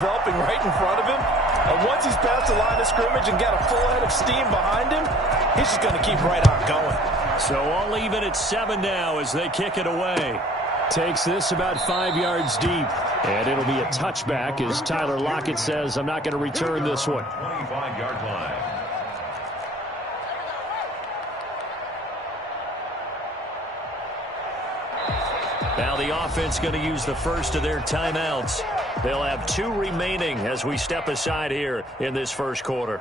developing right in front of him. And once he's past the line of scrimmage and got a full head of steam behind him, he's just going to keep right on going. So all even at 7 now as they kick it away. Takes this about 5 yards deep. And it'll be a touchback as Tyler Lockett says, I'm not going to return this one. 25-yard line. Now the offense going to use the first of their timeouts. They'll have 2 remaining as we step aside here in this first quarter.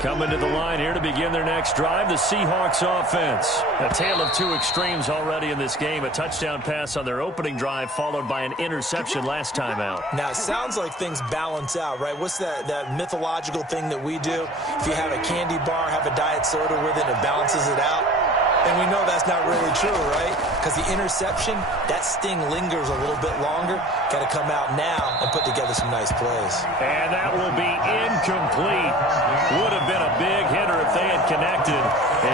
Coming to the line here to begin their next drive, the Seahawks offense. A tale of 2 extremes already in this game. A touchdown pass on their opening drive followed by an interception last time out. Now, it sounds like things balance out, right? What's that mythological thing that we do? If you have a candy bar, have a diet soda with it, it balances it out. And we know that's not really true, right? Because the interception, that sting lingers a little bit longer. Got to come out now and put together some nice plays. And that will be incomplete. Would have been a big hitter if they had connected.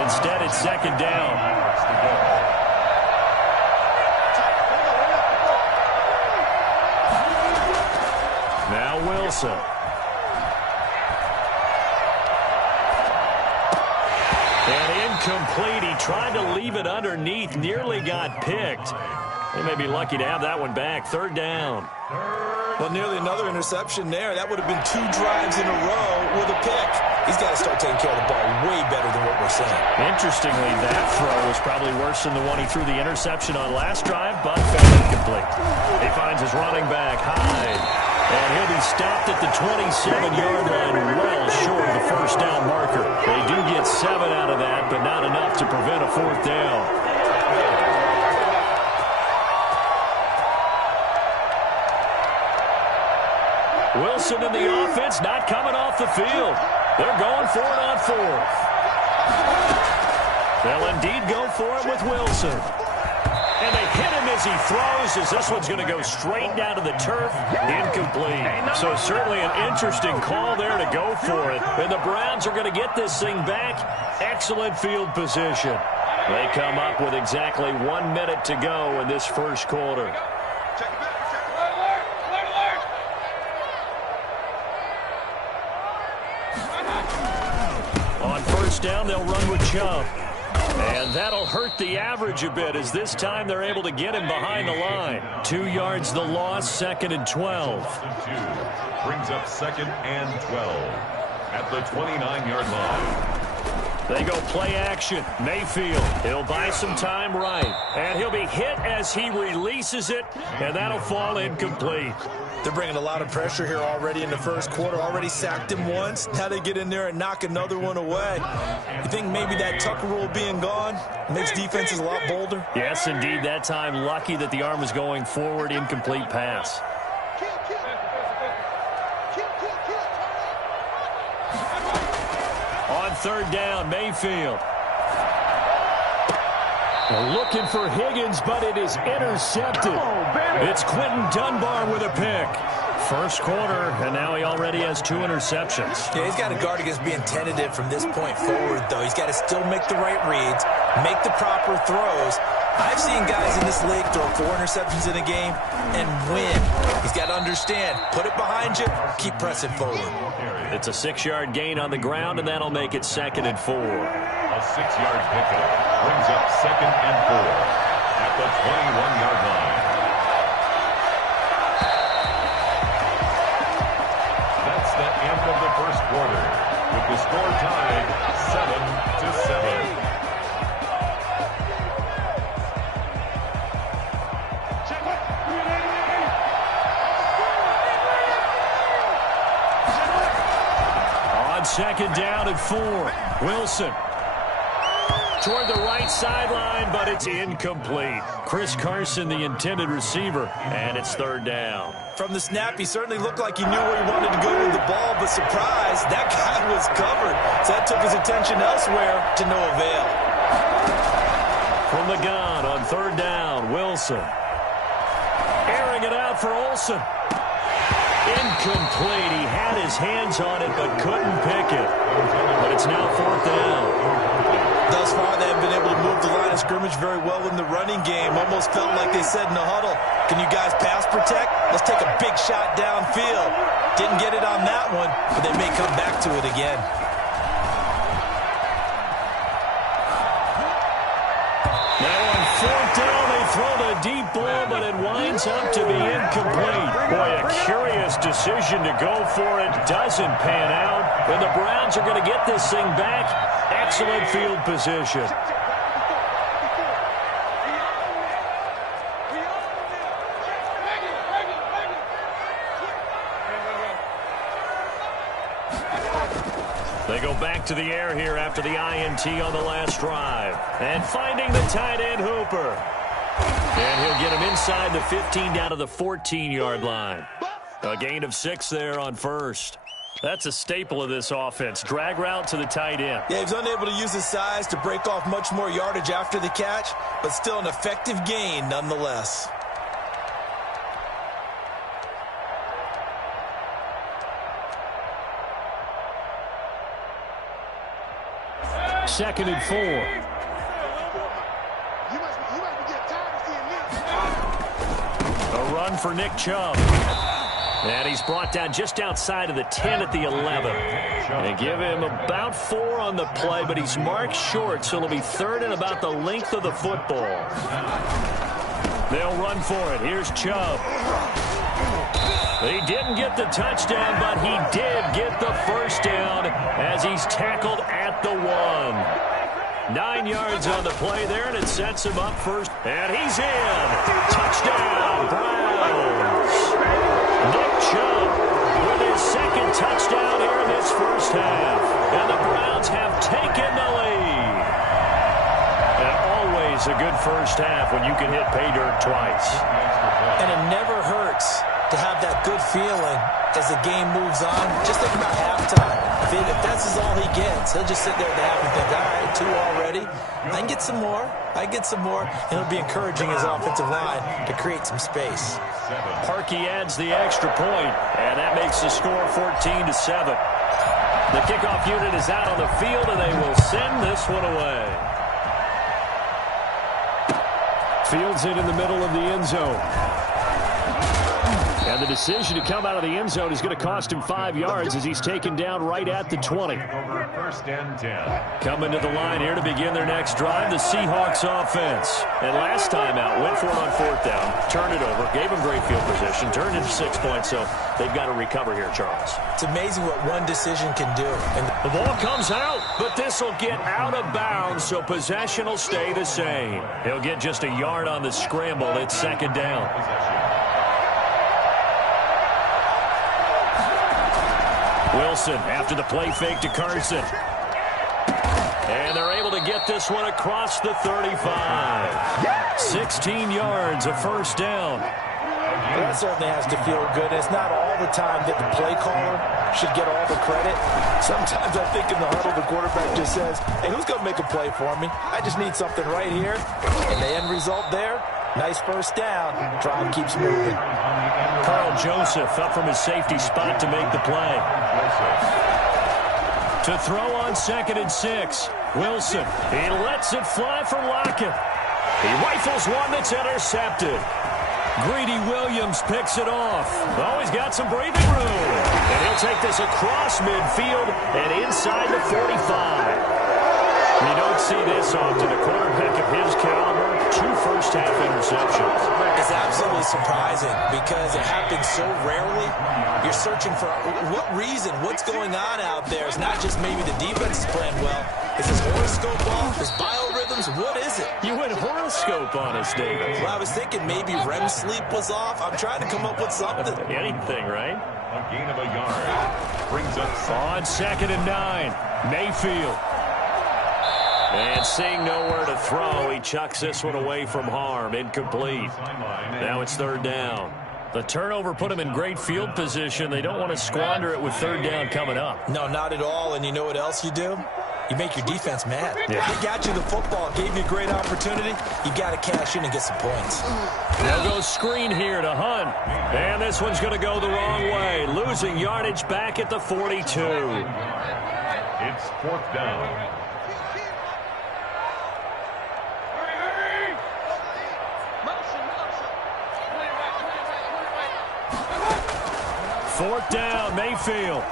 Instead, it's second down. Now Wilson. And incomplete. He tried to leave it underneath. Nearly got picked. They may be lucky to have that one back. Third down. Well, nearly another interception there. That would have been 2 drives in a row with a pick. He's got to start taking care of the ball way better than what we're saying. Interestingly, that throw was probably worse than the one he threw the interception on last drive, but fell incomplete. He finds his running back, Hyde. And he'll be stopped at the 27-yard line, well short of the first down marker. They do get 7 out of that, but not enough to prevent a 4th down. Wilson in the offense, not coming off the field. They're going for it on 4th. They'll indeed go for it with Wilson. And they hit him as he throws, as this one's going to go straight down to the turf. Incomplete. So certainly an interesting call there to go for it. And the Browns are going to get this thing back. Excellent field position. They come up with exactly 1 minute to go in this first quarter. On first down, they'll run with Chubb. And that'll hurt the average a bit as this time they're able to get him behind the line. 2 yards the loss, 2nd and 12. Brings up 2nd and 12 at the 29-yard line. They go play action. Mayfield, he'll buy some time right. And he'll be hit as he releases it, and that'll fall incomplete. They're bringing a lot of pressure here already in the first quarter. Already sacked him once. Now they get in there and knock another one away. You think maybe that Tucker rule being gone makes defenses a lot bolder? Yes, indeed. That time, lucky that the arm was going forward. Incomplete pass. On 3rd down, Mayfield. They're looking for Higgins, but it is intercepted. It's Quentin Dunbar with a pick. First quarter, and now he already has 2 interceptions. Yeah, he's got to guard against being tentative from this point forward, though. He's got to still make the right reads, make the proper throws. I've seen guys in this league throw 4 interceptions in a game and win. He's got to understand, put it behind you, keep pressing forward. It's a 6-yard gain on the ground, and that'll make it 2nd and 4. A 6-yard pickup brings up 2nd and 4 at the 21-yard line. That's the end of the first quarter, with the score tied 7-7. On 2nd down and 4, Wilson. toward the right sideline, but it's incomplete. Chris Carson, the intended receiver, and it's third down. From the snap, he certainly looked like he knew where he wanted to go with the ball, but surprise, that guy was covered. So that took his attention elsewhere to no avail. From the gun on third down, Wilson. Airing it out for Olsen. Incomplete. He had his hands on it but couldn't pick it. But it's now fourth down. Thus far, they have been able to move the line of scrimmage very well in the running game. Almost felt like they said in the huddle, can you guys pass protect? Let's take a big shot downfield. Didn't get it on that one, but they may come back to it again. Now on fourth down, they throw the deep ball, but it winds up to be incomplete. Boy, a curious decision to go for it. Doesn't pan out. And the Browns are going to get this thing back. Excellent field position. They go back to the air here after the INT on the last drive. And finding the tight end, Hooper. And he'll get him inside the 15 down to the 14-yard line. A gain of 6 there on first. That's a staple of this offense. Drag route to the tight end. Yeah, he's unable to use his size to break off much more yardage after the catch, but still an effective gain nonetheless. Second and 4. A run for Nick Chubb. And he's brought down just outside of the 10 at the 11. And give him about 4 on the play, but he's marked short, so it'll be third and about the length of the football. They'll run for it. Here's Chubb. He didn't get the touchdown, but he did get the first down as he's tackled at the 1. 9 yards on the play there, and it sets him up first. And he's in. Touchdown, Browns. Nick Chubb with his second touchdown here in this first half. And the Browns have taken the lead. And always a good first half when you can hit pay dirt twice. And it never hurts to have that good feeling as the game moves on. Just think about halftime. If that's all he gets, he'll just sit there at the half and think, all right, 2 already. I can get some more. I can get some more. And he'll be encouraging his offensive line to create some space. Parkey adds the extra point, and that makes the score 14-7. The kickoff unit is out on the field, and they will send this one away. Fields it in the middle of the end zone. And the decision to come out of the end zone is going to cost him 5 yards as he's taken down right at the 20. First and 10. Coming to the line here to begin their next drive, the Seahawks offense. And last time out, went for it on fourth down, turned it over, gave him great field position, turned into 6 points, so they've got to recover here, Charles. It's amazing what one decision can do. And the ball comes out, but this will get out of bounds, so possession will stay the same. He'll get just a yard on the scramble. It's second down. Wilson after the play fake to Carson. And they're able to get this one across the 35. 16 yards, a first down. Well, that certainly has to feel good. It's not all the time that the play caller should get all the credit. Sometimes I think in the huddle, the quarterback just says, hey, who's going to make a play for me? I just need something right here. And the end result there, nice first down. Drive keeps moving. Carl Joseph up from his safety spot to make the play. To throw on 2nd and 6. Wilson. He lets it fly for Lockett. He rifles one that's intercepted. Greedy Williams picks it off. Oh, he's got some breathing room. And he'll take this across midfield and inside the 45. You don't see this often. A quarterback of his caliber, 2 first-half interceptions. It's absolutely surprising because it happens so rarely. You're searching for what reason, what's going on out there. It's not just maybe the defense is playing well. Is his horoscope off? Is biorhythms? What is it? You went horoscope on us, David. Well, I was thinking maybe REM sleep was off. I'm trying to come up with something. Anything, right? A gain of a yard. Brings up on 2nd and 9. Mayfield. And seeing nowhere to throw, he chucks this one away from harm. Incomplete. Now it's third down. The turnover put him in great field position. They don't want to squander it with third down coming up. No, not at all. And you know what else you do? You make your defense mad. Yeah. They got you the football, gave you a great opportunity. You got to cash in and get some points. They'll go screen here to Hunt. And this one's going to go the wrong way. Losing yardage back at the 42. It's fourth down. Fourth down, Mayfield.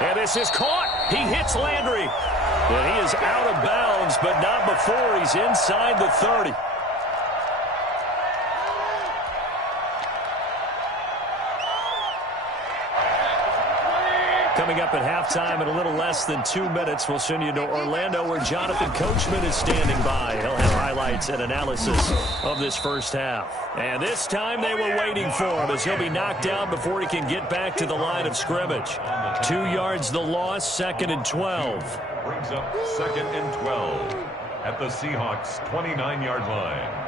And this is caught. He hits Landry. And he is out of bounds, but not before he's inside the 30. Coming up at halftime in a little less than 2 minutes, we'll send you to Orlando where Jonathan Coachman is standing by. He'll have highlights and analysis of this first half. And this time they were waiting for him as he'll be knocked down before he can get back to the line of scrimmage. 2 yards the loss, 2nd and 12. Brings up 2nd and 12 at the Seahawks' 29-yard line.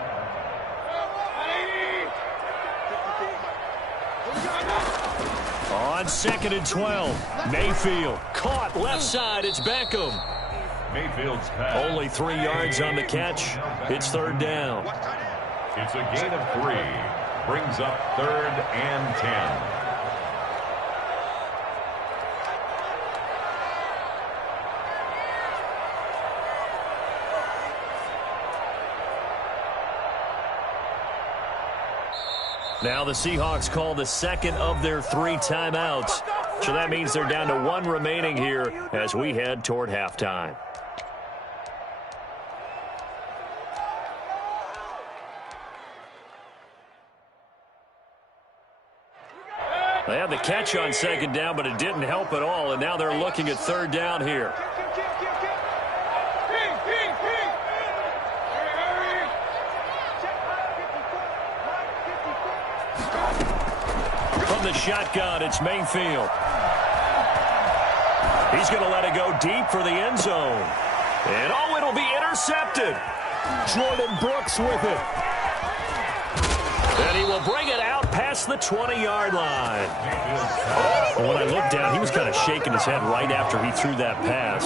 On 2nd and 12, Mayfield caught left side. It's Beckham. Mayfield's pass. Only 3 yards on the catch. It's third down. It's a gain of 3. Brings up 3rd and 10. Now the Seahawks call the second of their 3 timeouts. So that means they're down to 1 remaining here as we head toward halftime. They had the catch on 2nd down, but it didn't help at all, and now they're looking at 3rd down here. From the shotgun, it's Mayfield. He's going to let it go deep for the end zone. And oh, it'll be intercepted. Jordan Brooks with it. And he will bring it out past the 20-yard line. And when I looked down, he was kind of shaking his head right after he threw that pass.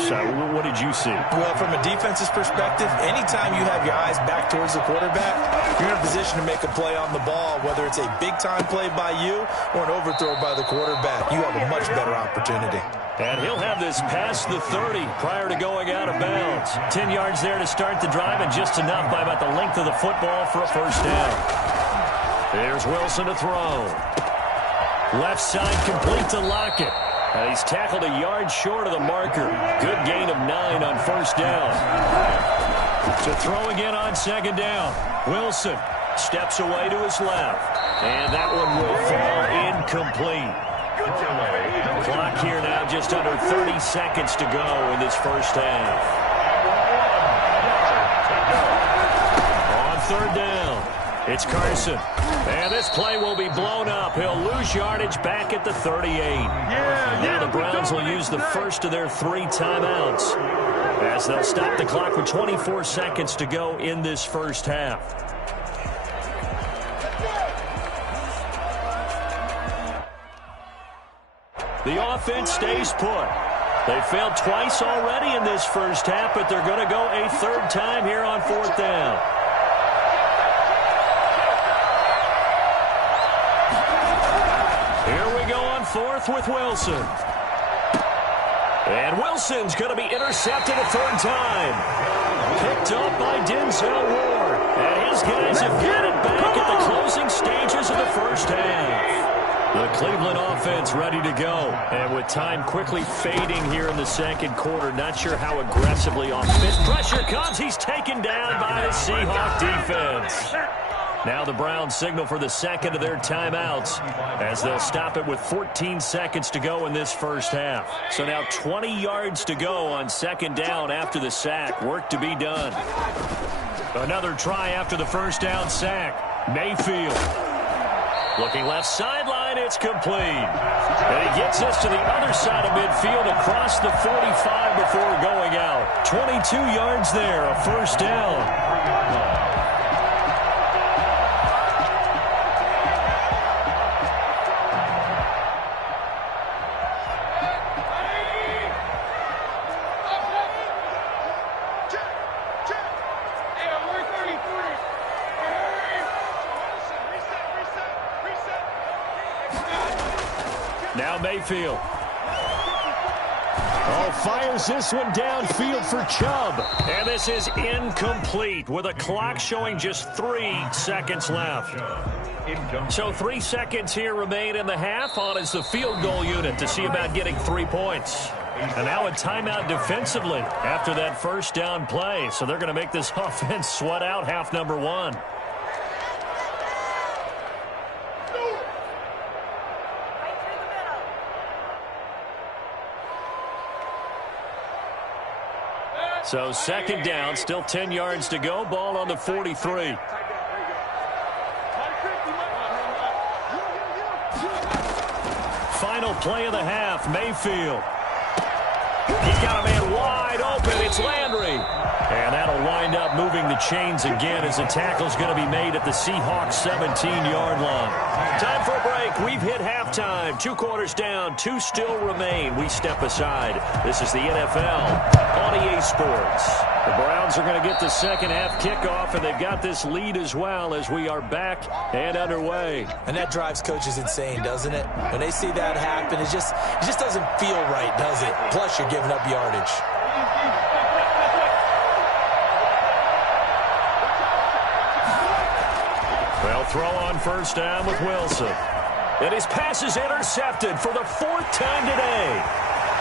What did you see? Well, from a defense's perspective, anytime you have your eyes back towards the quarterback, you're in a position to make a play on the ball, whether it's a big-time play by you or an overthrow by the quarterback. You have a much better opportunity. And he'll have this past the 30 prior to going out of bounds. 10 yards there to start the drive, and just enough by about the length of the football for a first down. There's Wilson to throw. Left side complete to Lockett. And he's tackled a yard short of the marker. Good gain of 9 on first down. To throw again on 2nd down. Wilson steps away to his left. And that one will fall incomplete. Clock here now just under 30 seconds to go in this first half. On 3rd down. It's Carson. And this play will be blown up. He'll lose yardage back at the 38. Now the Browns will use the first of their 3 timeouts as they'll stop the clock with 24 seconds to go in this first half. The offense stays put. They failed twice already in this first half, but they're going to go a 3rd time here on 4th down. Here we go on 4th with Wilson. And Wilson's going to be intercepted a 3rd time. Picked up by Denzel Ward. And his guys have got it back at the closing stages of the first half. The Cleveland offense ready to go. And with time quickly fading here in the 2nd quarter, not sure how aggressively offense. Pressure comes. He's taken down by the Seahawk defense. Now the Browns signal for the 2nd of their timeouts as they'll stop it with 14 seconds to go in this first half. So now 20 yards to go on 2nd down after the sack. Work to be done. Another try after the first down sack. Mayfield looking left sideline. it's complete. And he gets us to the other side of midfield across the 45 before going out. 22 yards there, a first down. Now Mayfield. Oh, fires this one downfield for Chubb. And this is incomplete with a clock showing just 3 seconds left. So 3 seconds here remain in the half. On is the field goal unit to see about getting 3 points. And now a timeout defensively after that first down play. So they're going to make this offense sweat out half number 1. So second down, still 10 yards to go. Ball on the 43. Final play of the half, Mayfield. He's got a man wide open. It's Landry. And that'll wind up moving the chains again as the tackle's going to be made at the Seahawks 17-yard line. Time for a break. We've hit halftime. 2 quarters down. 2 still remain. We step aside. This is the NFL on EA Sports. The Browns are going to get the second half kickoff, and they've got this lead as well as we are back and underway. And that drives coaches insane, doesn't it? When they see that happen, it just doesn't feel right, does it? Plus, you're giving up yardage. Well, throw on first down with Wilson. And his pass is intercepted for the 4th time today.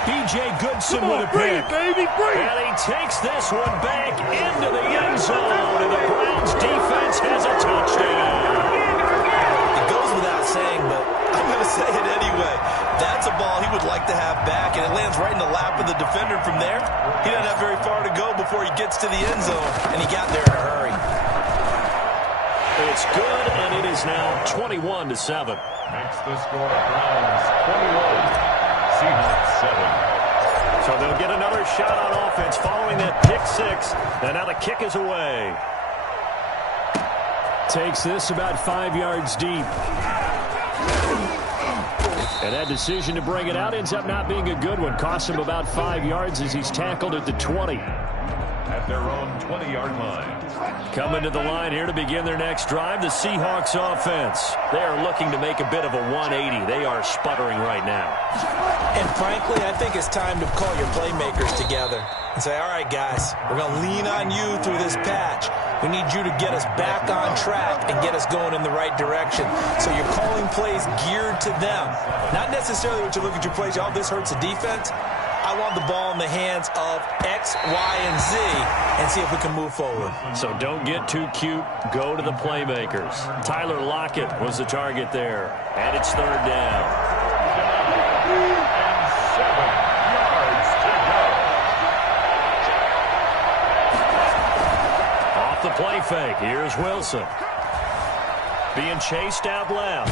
B.J. Goodson with a pick. Baby, and he takes this one back into the end zone. And the Browns defense has a touchdown. It goes without saying, but I'm going to say it anyway. That's a ball he would like to have back, and it lands right in the lap of the defender from there. He doesn't have very far to go before he gets to the end zone, and he got there in a hurry. It's good, and it is now 21-7. Makes the score Browns 21, Seahawks 7. So they'll get another shot on offense following that pick 6, and now the kick is away. Takes this about 5 yards deep. And that decision to bring it out ends up not being a good one. Costs him about 5 yards as he's tackled at the 20. At their own 20-yard line. Coming to the line here to begin their next drive, the Seahawks offense. They are looking to make a bit of a 180. They are sputtering right now. And frankly, I think it's time to call your playmakers together and say, all right, guys, we're going to lean on you through this patch. We need you to get us back on track and get us going in the right direction. So you're calling plays geared to them. Not necessarily what you look at your plays, oh, this hurts the defense. I want the ball in the hands of X, Y, and Z and see if we can move forward. So don't get too cute. Go to the playmakers. Tyler Lockett was the target there. And it's 3rd down. 7 yards to go. Off the play fake. Here's Wilson. Being chased out left.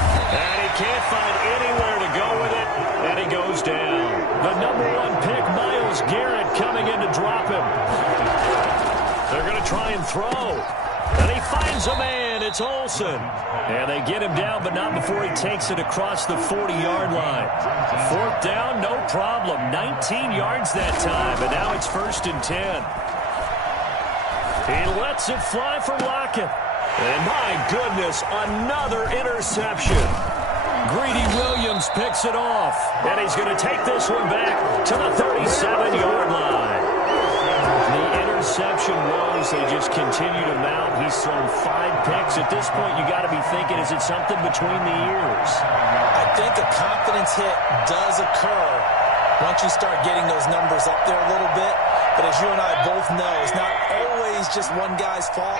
And he can't find anywhere to go with it. And he goes down. The #1 pick, Myles Garrett, coming in to drop him. They're going to try and throw. And he finds a man. It's Olsen. And they get him down, but not before he takes it across the 40-yard line. 4th down, no problem. 19 yards that time, and now it's 1st and 10. He lets it fly for Lockett. And my goodness, another interception. Greedy Williams picks it off. And he's going to take this one back to the 37-yard line. The interception woes, they just continue to mount. He's thrown 5 picks. At this point, you got to be thinking, is it something between the ears? I think a confidence hit does occur once you start getting those numbers up there a little bit. But as you and I both know, it's not always just one guy's fault.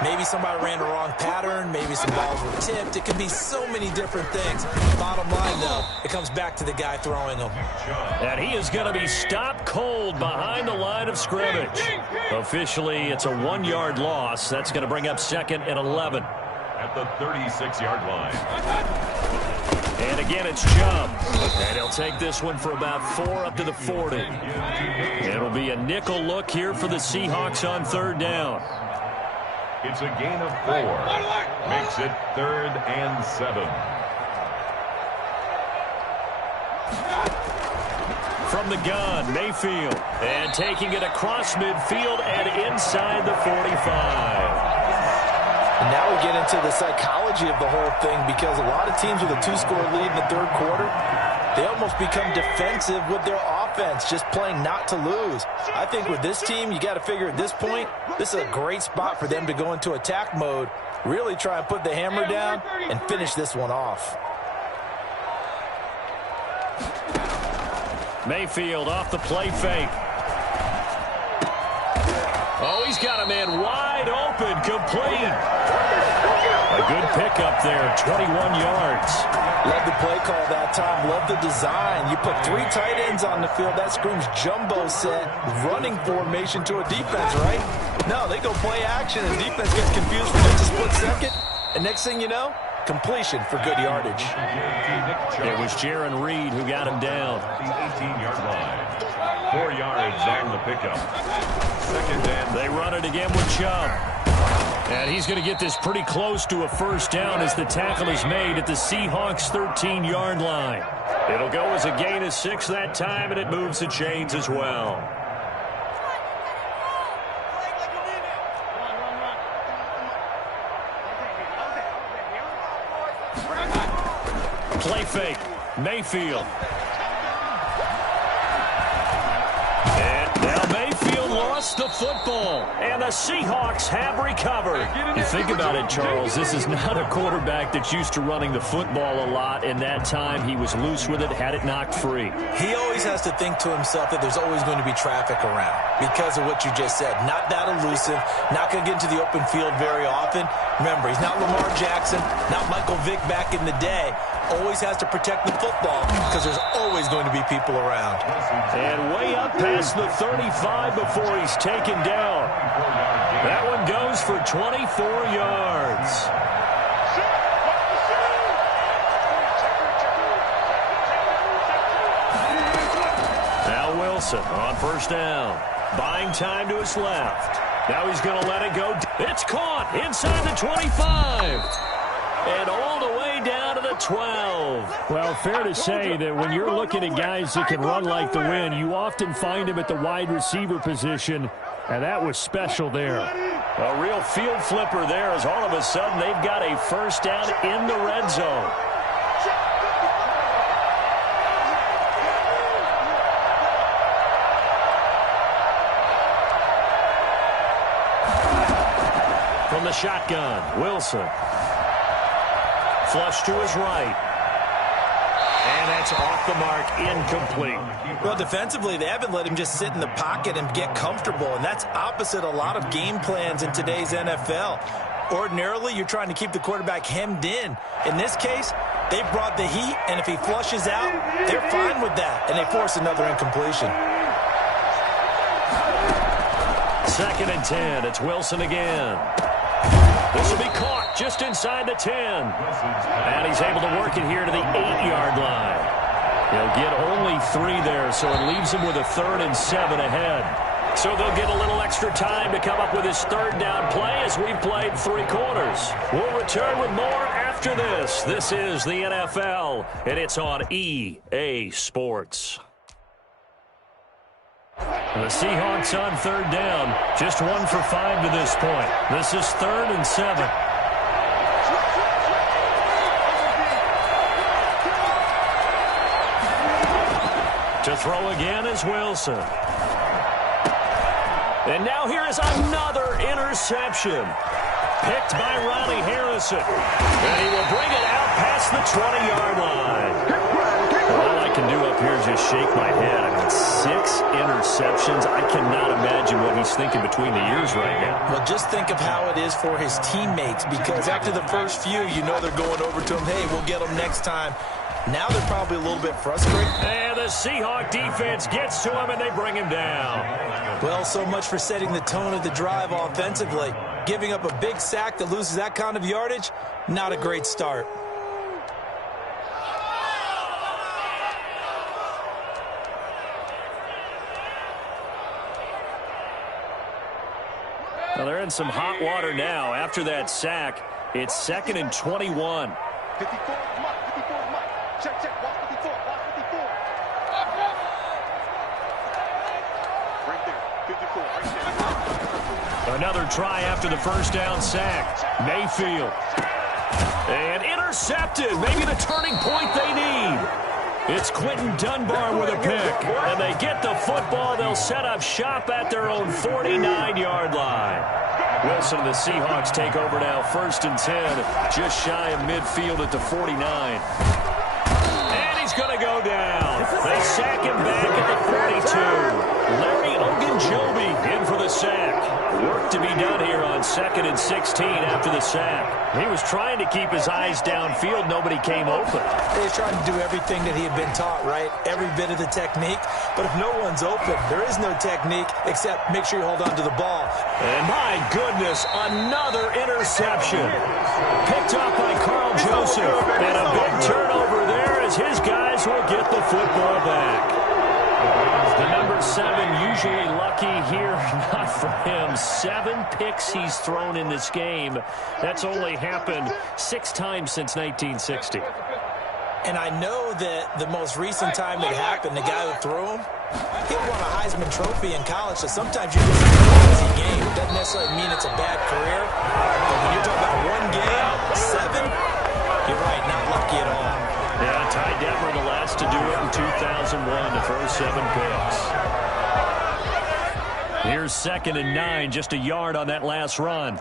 Maybe somebody ran the wrong pattern. Maybe some balls were tipped. It could be so many different things. Bottom line, though, it comes back to the guy throwing them. And he is going to be stopped cold behind the line of scrimmage. Officially, it's a 1-yard loss. That's going to bring up 2nd and 11. At the 36-yard line. And again, it's Chubb. And he'll take this one for about 4 up to the 40. It'll be a nickel look here for the Seahawks on 3rd down. It's a gain of 4. Makes it 3rd and 7. From the gun, Mayfield. And taking it across midfield and inside the 45. And now we get into the psychology of the whole thing, because a lot of teams with a 2-score lead in the 3rd quarter, they almost become defensive with their offense, just playing not to lose. I think with this team, you got to figure at this point, this is a great spot for them to go into attack mode, really try and put the hammer down and finish this one off. Mayfield off the play fake. Oh, he's got a man wide open, complete. A good pickup there, 21 yards. Love the play call that time. Love the design. You put 3 tight ends on the field. That screams jumbo set, running formation to a defense, right? No, they go play action, and defense gets confused for just a split second. And next thing you know, completion for good yardage. It was Jarran Reed who got him down. The 18-yard line. 4 yards on the pickup. 2nd and they run it again with Chubb. And he's going to get this pretty close to a 1st down as the tackle is made at the Seahawks' 13-yard line. It'll go as a gain of 6 that time, and it moves the chains as well. Play fake. Mayfield. And now Mayfield lost the football. And the Seahawks have recovered. You think about it, Charles. This is not a quarterback that's used to running the football a lot. In that time, he was loose with it, had it knocked free. He always has to think to himself that there's always going to be traffic around because of what you just said. Not that elusive, not going to get into the open field very often. Remember, he's not Lamar Jackson, not Michael Vick back in the day. Always has to protect the football because there's always going to be people around. And way up past the 35 before he's taken down. That one goes for 24 yards. Now Wilson on 1st down. Buying time to his left. Now he's going to let it go. It's caught inside the 25. And all the way down to the 12. Well, fair to say that when you're looking at guys that can run like the wind, you often find him at the wide receiver position, and that was special there. A real field flipper there as all of a sudden they've got a 1st down in the red zone. From the shotgun, Wilson. Flush to his right. And that's off the mark, incomplete. Well, defensively, they haven't let him just sit in the pocket and get comfortable, and that's opposite a lot of game plans in today's NFL. Ordinarily, you're trying to keep the quarterback hemmed in. In this case, they brought the heat, and if he flushes out, they're fine with that, and they force another incompletion. 2nd and 10. It's Wilson again. This will be caught just inside the 10. And he's able to work it here to the 8-yard line. He'll get only 3 there, so it leaves him with a 3rd and 7 ahead. So they'll get a little extra time to come up with his 3rd down play as we've played 3 quarters. We'll return with more after this. This is the NFL, and it's on EA Sports. The Seahawks on 3rd down, just 1 for 5 to this point. This is 3rd and 7. To throw again is Wilson. And now here is another interception. Picked by Ronnie Harrison. And he will bring it out past the 20-yard line. All I can do up here is just shake my head. I mean, 6 interceptions. I cannot imagine what he's thinking between the ears right now. Well, just think of how it is for his teammates, because after the first few, you know they're going over to him, hey, we'll get him next time. Now they're probably a little bit frustrated. And the Seahawk defense gets to him, and they bring him down. Well, so much for setting the tone of the drive offensively. Giving up a big sack that loses that kind of yardage, not a great start. in some hot water now after that sack. It's 2nd and 21. 54, Mike. Check. Watch 54. Right there. 54, right there. Another try after the first down sack. Mayfield. And intercepted. Maybe the turning point they need. It's Quentin Dunbar with a pick. And they get the football. They'll set up shop at their own 49-yard line. Wilson and the Seahawks take over now. 1st and 10. Just shy of midfield at the 49. And he's going to go down. They sack him back at the 42. Larry Ogunjobi in for the sack. Work to be done here on 2nd and 16 after the sack. He was trying to keep his eyes downfield. Nobody came open. He's trying to do everything that he had been taught, right? Every bit of the technique. But if no one's open, there is no technique except make sure you hold on to the ball. And my goodness, another interception. Picked off by Carl Joseph. And a big turnover there as his guys will get the football back. The number 7 usually lucky here, not for him. 7 picks he's thrown in this game. That's only happened 6 times since 1960. And I know that the most recent time it happened, the guy who threw him, he won a Heisman Trophy in college, so sometimes you just have an easy game. It doesn't necessarily mean it's a bad career. But when you're talking about one game, 7, you're right, not lucky at all. Yeah, Ty Detmer the last to do it in 2001 to throw 7 picks. Here's 2nd and 9, just a yard on that last run.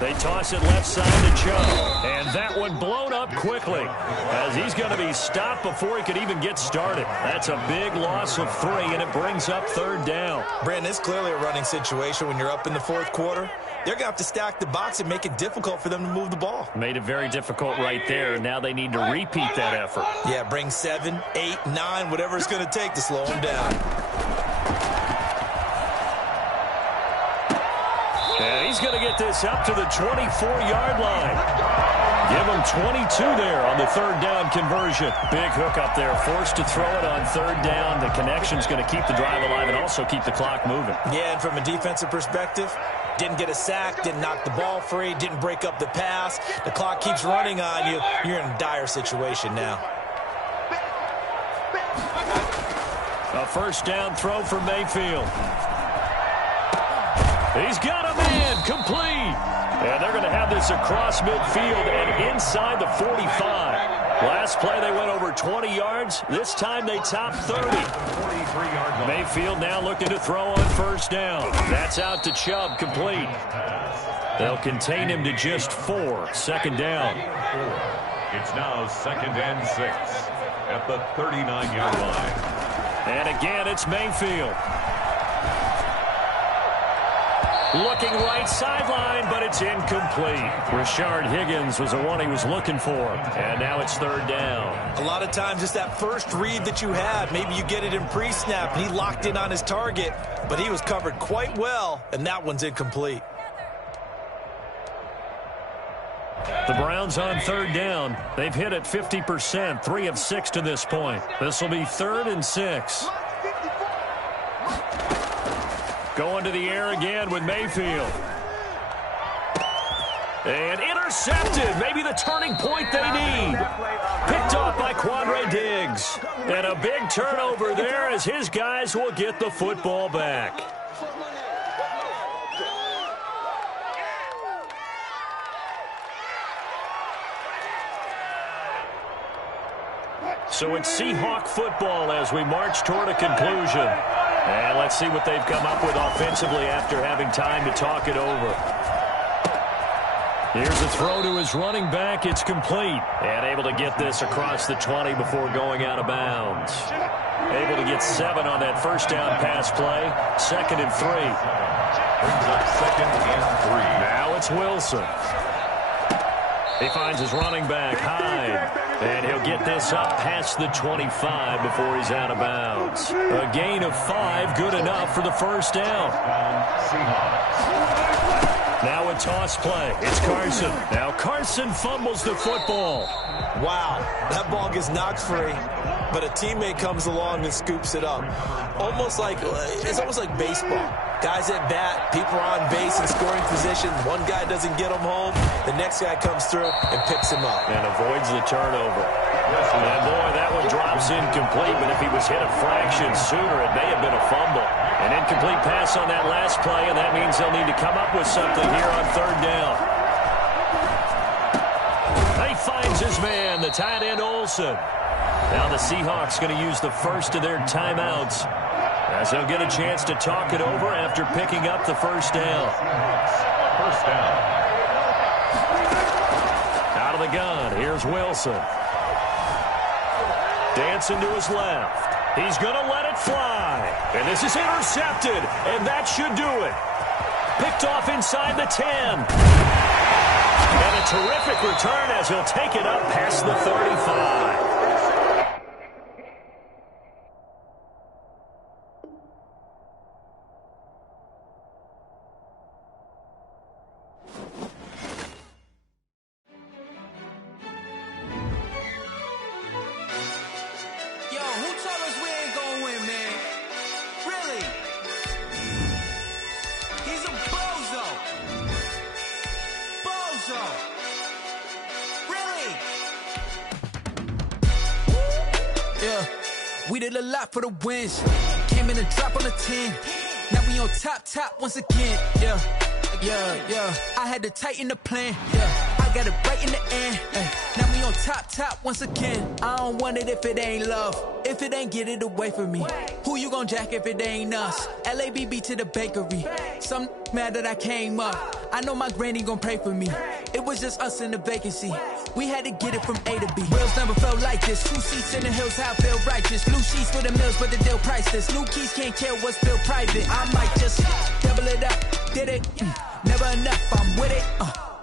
They toss it left side to Chubb. And that one blown up quickly as he's going to be stopped before he could even get started. That's a big loss of 3, and it brings up 3rd down. Brandon, it's clearly a running situation when you're up in the 4th quarter. They're going to have to stack the box and make it difficult for them to move the ball. Made it very difficult right there. Now they need to repeat that effort. Yeah, bring 7, 8, 9, whatever it's going to take to slow them down. And he's going to get this up to the 24-yard line. Give him 22 there on the 3rd down conversion. Big hook up there. Forced to throw it on 3rd down. The connection's going to keep the drive alive and also keep the clock moving. Yeah, and from a defensive perspective, didn't get a sack, didn't knock the ball free, didn't break up the pass. The clock keeps running on you. You're in a dire situation now. A 1st down throw for Mayfield. He's got a man, complete. And they're going to have this across midfield and inside the 45. Last play they went over 20 yards. This time they topped 30. Mayfield now looking to throw on 1st down. That's out to Chubb, complete. They'll contain him to just 4. 2nd down. It's now 2nd and 6 at the 39-yard line. And again, it's Mayfield. Looking right sideline, but it's incomplete. Rashard Higgins was the one he was looking for. And now it's 3rd down. A lot of times it's that first read that you have. Maybe you get it in pre-snap, and he locked in on his target, but he was covered quite well, and that one's incomplete. The Browns on 3rd down. They've hit it 50%, 3 of 6 to this point. This will be 3rd and 6. Going to the air again with Mayfield. And intercepted. Maybe the turning point they need. Picked off by Quandre Diggs. And a big turnover there as his guys will get the football back. So it's Seahawk football as we march toward a conclusion. And let's see what they've come up with offensively after having time to talk it over. Here's a throw to his running back. It's complete. And able to get this across the 20 before going out of bounds. Able to get 7 on that 1st down pass play. 2nd and 3. Brings up 2nd and 3. Now it's Wilson. He finds his running back, Hyde. And he'll get this up past the 25 before he's out of bounds. A gain of 5, good enough for the first down. Now a toss play. It's Carson. Now Carson fumbles the football. Wow, that ball gets knocked free, but a teammate comes along and scoops it up. It's almost like baseball. Guys at bat, people are on base in scoring position. One guy doesn't get him home. The next guy comes through and picks him up. And avoids the turnover. And boy, that one drops incomplete, but if he was hit a fraction sooner, it may have been a fumble. An incomplete pass on that last play, and that means they'll need to come up with something here on third down. He finds his man, the tight end Olsen. Now the Seahawks going to use the first of their timeouts, as they'll get a chance to talk it over after picking up the first down. First down. Out of the gun, here's Wilson. Dancing to his left. He's going to let it fly. And this is intercepted, and that should do it. Picked off inside the 10. And a terrific return as he'll take it up past the 35. We did a lot for the wins. Came in and drop on the 10. Now we on top once again. Yeah. I had to tighten the plan. Yeah, I got it right in the end. Now we on top once again. I don't want it if it ain't love. If it ain't, get it away from me. Who you gon' jack if it ain't us? LABB to the bakery. Some mad that I came up. I know my granny gon' pray for me. It was just us in the vacancy. We had to get it from A to B. Wheels never felt like this. 2 seats in the hills, how I feel righteous. Blue sheets for the mills, but the deal priceless. New keys can't care what's built private. I might just double it up. Did it? Never enough, I'm with it.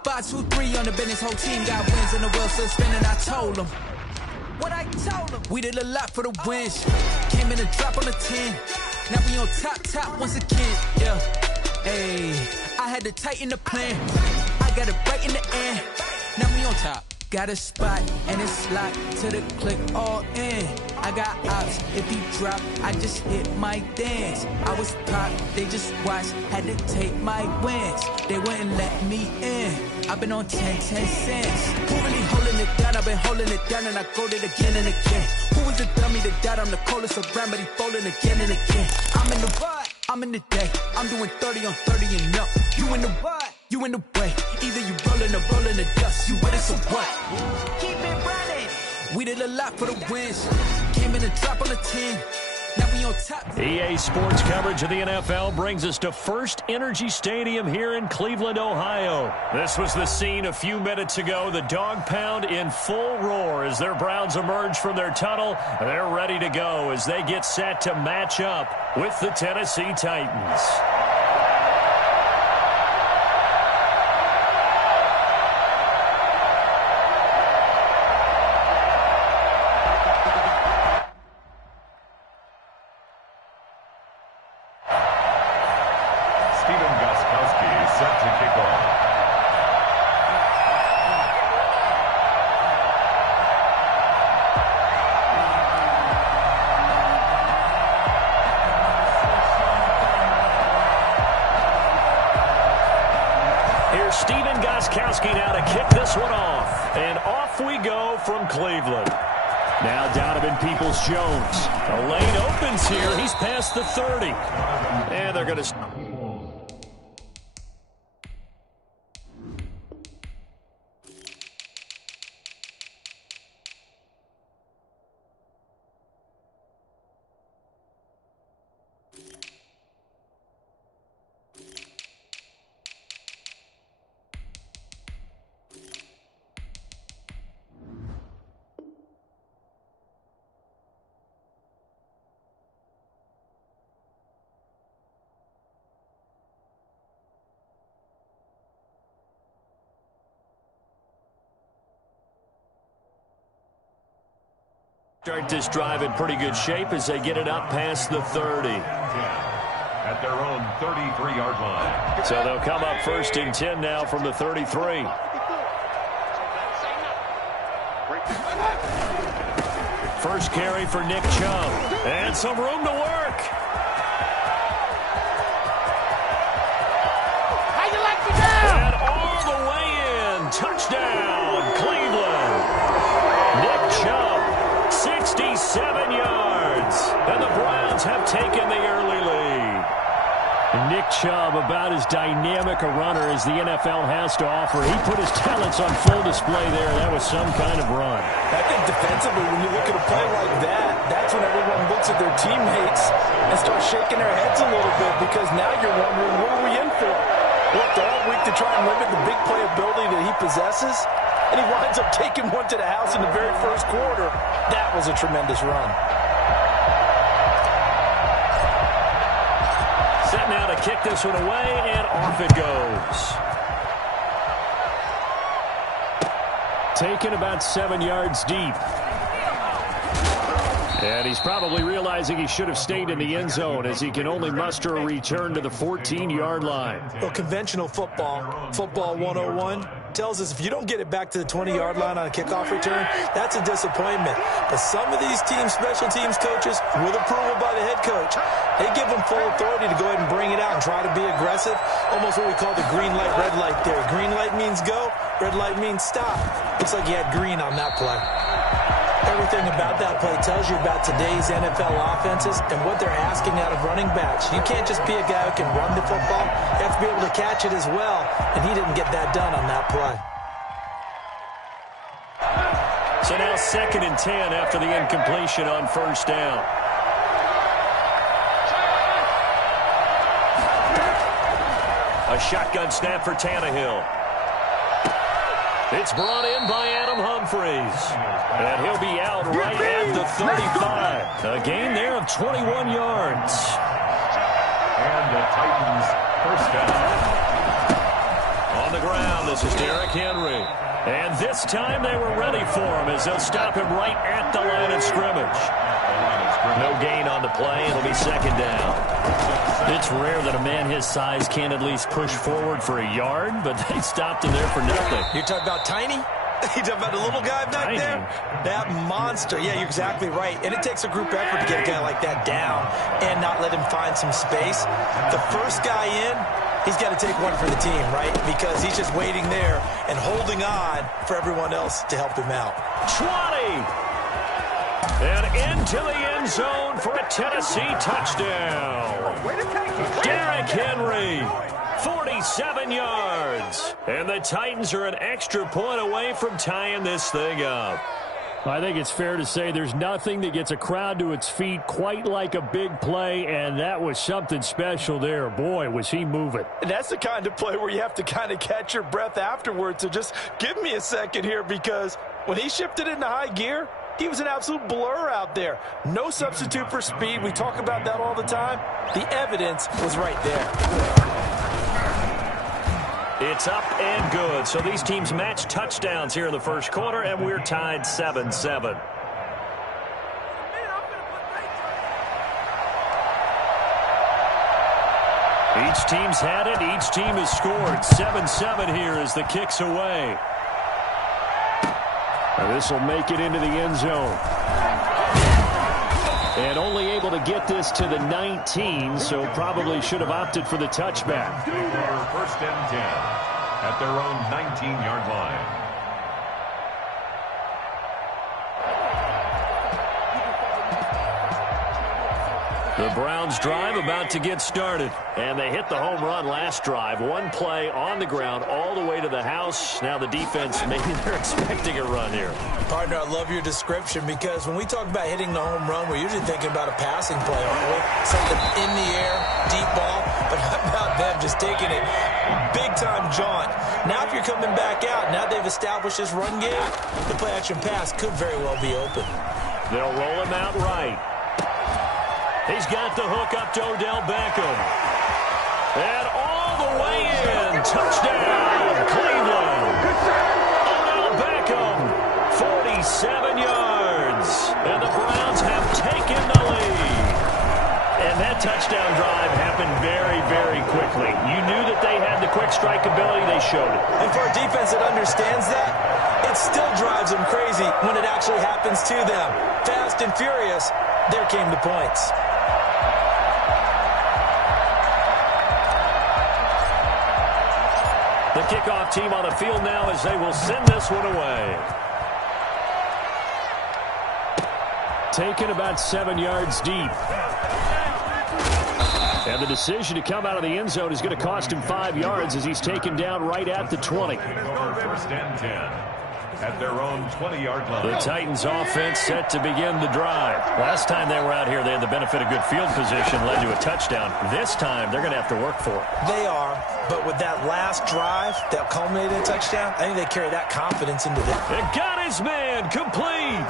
5, 2, 3 on the business. Whole team got wins and the wheels still spinning. I told them what I told them. We did a lot for the wins. Came in and drop on the 10. Now we on top once again. Yeah. Hey, I had to tighten the plan. I got it right in the end. Now we on top. Got a spot and it's locked to the click all in. I got ops, if he drop, I just hit my dance. I was pop, they just watched, had to take my wins. They wouldn't let me in. I've been on 10 cents. Who really holding it down? I've been holding it down and I go it again and again. Who was the dummy that died? I'm the coldest around, but he folding again and again. I'm in the what? I'm in the day. I'm doing 30 on 30 and up. You in the what? You in the way. Either you rolling or rolling the dust. You with it, so what? Keep it running. We did a lot for the wins. Came in and drop on the 10. Now we on top. EA Sports coverage of the NFL brings us to First Energy Stadium here in Cleveland, Ohio. This was the scene a few minutes ago. The dog pound in full roar as their Browns emerge from their tunnel. They're ready to go as they get set to match up with the Tennessee Titans. Stephen Gostkowski now to kick this one off. And off we go from Cleveland. Now Donovan Peoples-Jones. The lane opens here. He's past the 30. And they're going to... Start this drive in pretty good shape as they get it up past the 30. At their own 33-yard line. So they'll come up 1st and 10 now from the 33. First carry for Nick Chubb. And some room to work. How you like me now? And all the way in. Touchdown, Cleveland. Nick Chubb, 67 yards. And the Browns have taken the early lead. And Nick Chubb, about as dynamic a runner as the NFL has to offer. He put his talents on full display there. That was some kind of run. I think defensively, when you look at a play like that, that's when everyone looks at their teammates and starts shaking their heads a little bit, because now you're wondering, what are we in for? Worked all week to try and limit the big playability that he possesses, and he winds up taking one to the house in the very first quarter. That was a tremendous run. Set now to kick this one away, and off it goes. Taken about 7 yards deep. And he's probably realizing he should have stayed in the end zone, as he can only muster a return to the 14-yard line. Well, conventional football 101, tells us if you don't get it back to the 20-yard line on a kickoff return, that's a disappointment. But some of these special teams coaches, with approval by the head coach, they give them full authority to go ahead and bring it out and try to be aggressive. Almost what we call the green light, red light theory. Green light means go, red light means stop. Looks like he had green on that play. Everything about that play tells you about today's NFL offenses and what they're asking out of running backs. You can't just be a guy who can run the football. You have to be able to catch it as well, and he didn't get that done on that play. So now 2nd and 10 after the incompletion on 1st down. A shotgun snap for Tannehill. It's brought in by Adam Humphries. And he'll be out right at the 35. A gain there of 21 yards. And the Titans first down. On the ground, this is Derrick Henry. And this time they were ready for him, as they'll stop him right at the line of scrimmage. No gain on the play. It'll be 2nd down. It's rare that a man his size can at least push forward for a yard, but they stopped him there for nothing. You're talking about Tiny? You're talking about the little guy back Tiny. there? That monster. Yeah, you're exactly right. And it takes a group effort to get a guy like that down and not let him find some space. The first guy in, he's got to take one for the team, right? Because he's just waiting there and holding on for everyone else to help him out. 20! And into the end zone for a Tennessee touchdown. Derrick Henry, 47 yards. And the Titans are an extra point away from tying this thing up. I think it's fair to say there's nothing that gets a crowd to its feet quite like a big play, and that was something special there. Boy, was he moving. And that's the kind of play where you have to kind of catch your breath afterwards. So just give me a second here, because when he shifted into high gear, he was an absolute blur out there. No substitute for speed. We talk about that all the time. The evidence was right there. It's up and good. So these teams match touchdowns here in the first quarter, and we're tied 7-7. Each team's had it. Each team has scored. 7-7 here as the kick's away. This will make it into the end zone. And only able to get this to the 19, so probably should have opted for the touchback. 1st and 10 at their own 19-yard line. The Browns drive about to get started. And they hit the home run last drive. One play on the ground all the way to the house. Now the defense, maybe they're expecting a run here. Partner, I love your description, because when we talk about hitting the home run, we're usually thinking about a passing play, aren't we? Something in the air, deep ball. But how about them just taking it big-time jaunt? Now if you're coming back out, now they've established this run game, the play-action pass could very well be open. They'll roll him out right. He's got the hook up to Odell Beckham. And all the way in. Touchdown, Cleveland. Odell Beckham, 47 yards. And the touchdown drive happened very, very quickly. You knew that they had the quick strike ability. They showed it. And for a defense that understands that, it still drives them crazy when it actually happens to them. Fast and furious, there came the points. The kickoff team on the field now as they will send this one away. Taken about 7 yards deep. And the decision to come out of the end zone is going to cost him 5 yards as he's taken down right at the 20. First and 10 at their own 20-yard line. The Titans offense set to begin the drive. Last time they were out here, they had the benefit of good field position, led to a touchdown. This time, they're going to have to work for it. They are, but with that last drive that culminated in a touchdown, I think they carry that confidence into the... It got his man complete.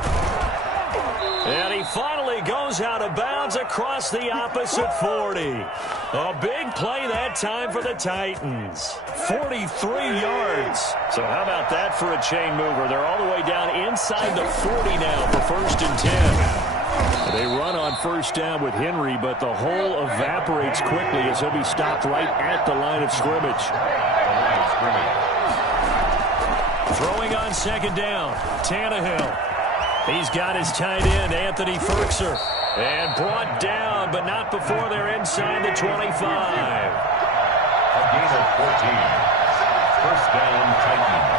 And he finally goes out of bounds across the opposite 40. A big play that time for the Titans. 43 yards. So how about that for a chain mover? They're all the way down inside the 40 now for first and 10. They run on first down with Henry, but the hole evaporates quickly as he'll be stopped right at the line of scrimmage. Throwing on second down, Tannehill. He's got his tight end, Anthony Firkser. And brought down, but not before they're inside the 25. A gain of 14. First down, Titans.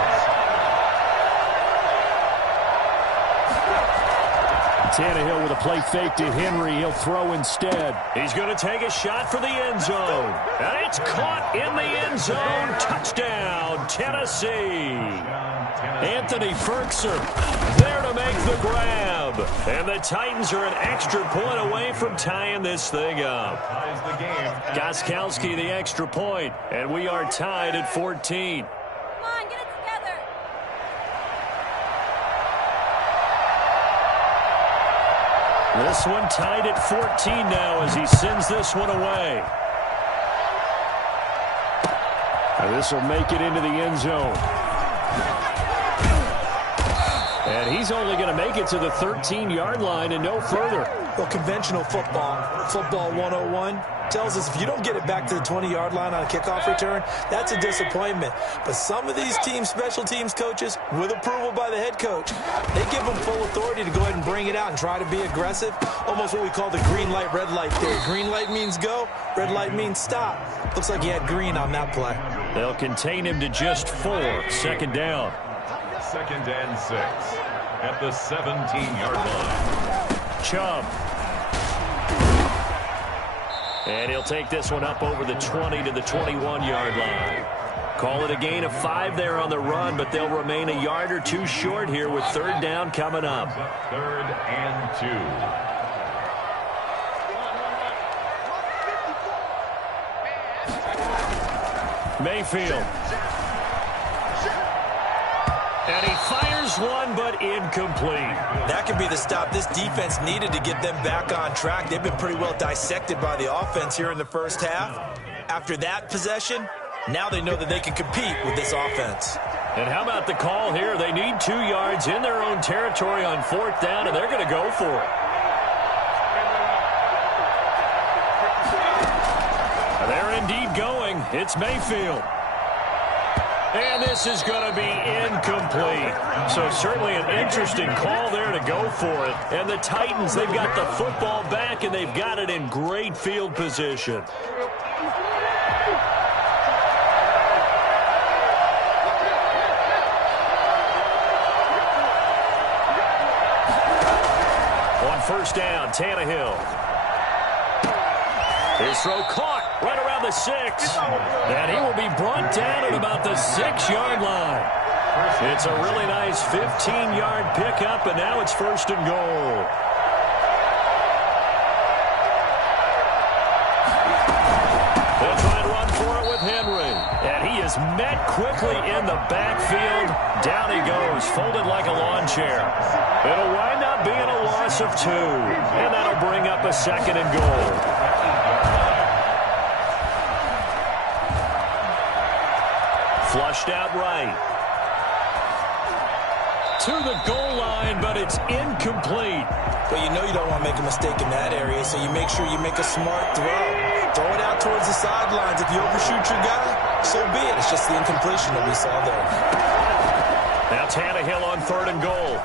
Tannehill with a play fake to Henry. He'll throw instead. He's going to take a shot for the end zone. And it's caught in the end zone. Touchdown, Tennessee. Anthony Firkser there to make the grab. And the Titans are an extra point away from tying this thing up. Gostkowski the extra point. And we are tied at 14. Come on, get it together. This one tied at 14 now as he sends this one away. And this will make it into the end zone. And he's only going to make it to the 13-yard line and no further. Well, conventional football 101, tells us if you don't get it back to the 20-yard line on a kickoff return, that's a disappointment. But some of these team special teams coaches, with approval by the head coach, they give them full authority to go ahead and bring it out and try to be aggressive. Almost what we call the green light, red light theory. Green light means go, red light means stop. Looks like he had green on that play. They'll contain him to just 4. Second down. Second and 6 at the 17-yard line. Chubb. And he'll take this one up over the 20 to the 21-yard line. Call it a gain of 5 there on the run, but they'll remain a yard or two short here with third down coming up. Third and 2. Mayfield. And he fires one, but incomplete. That could be the stop this defense needed to get them back on track. They've been pretty well dissected by the offense here in the first half. After that possession, now they know that they can compete with this offense. And how about the call here? They need 2 yards in their own territory on fourth down, and they're going to go for it. They're indeed going. It's Mayfield. And this is going to be incomplete. So certainly an interesting call there to go for it. And the Titans, they've got the football back, and they've got it in great field position. On first down, Tannehill. His throw caught right around the 6. And he will be brought down at about the 6-yard line. It's a really nice 15-yard pickup, and now it's first and goal. They'll try and run for it with Henry. And he is met quickly in the backfield. Down he goes, folded like a lawn chair. It'll wind up being a loss of 2. And that'll bring up a second and goal. Flushed out right. to the goal line, but it's incomplete. But you know you don't want to make a mistake in that area, so you make sure you make a smart throw. Throw it out towards the sidelines. If you overshoot your guy, so be it. It's just the incompletion that we saw there. Now Tannehill on 3rd and goal.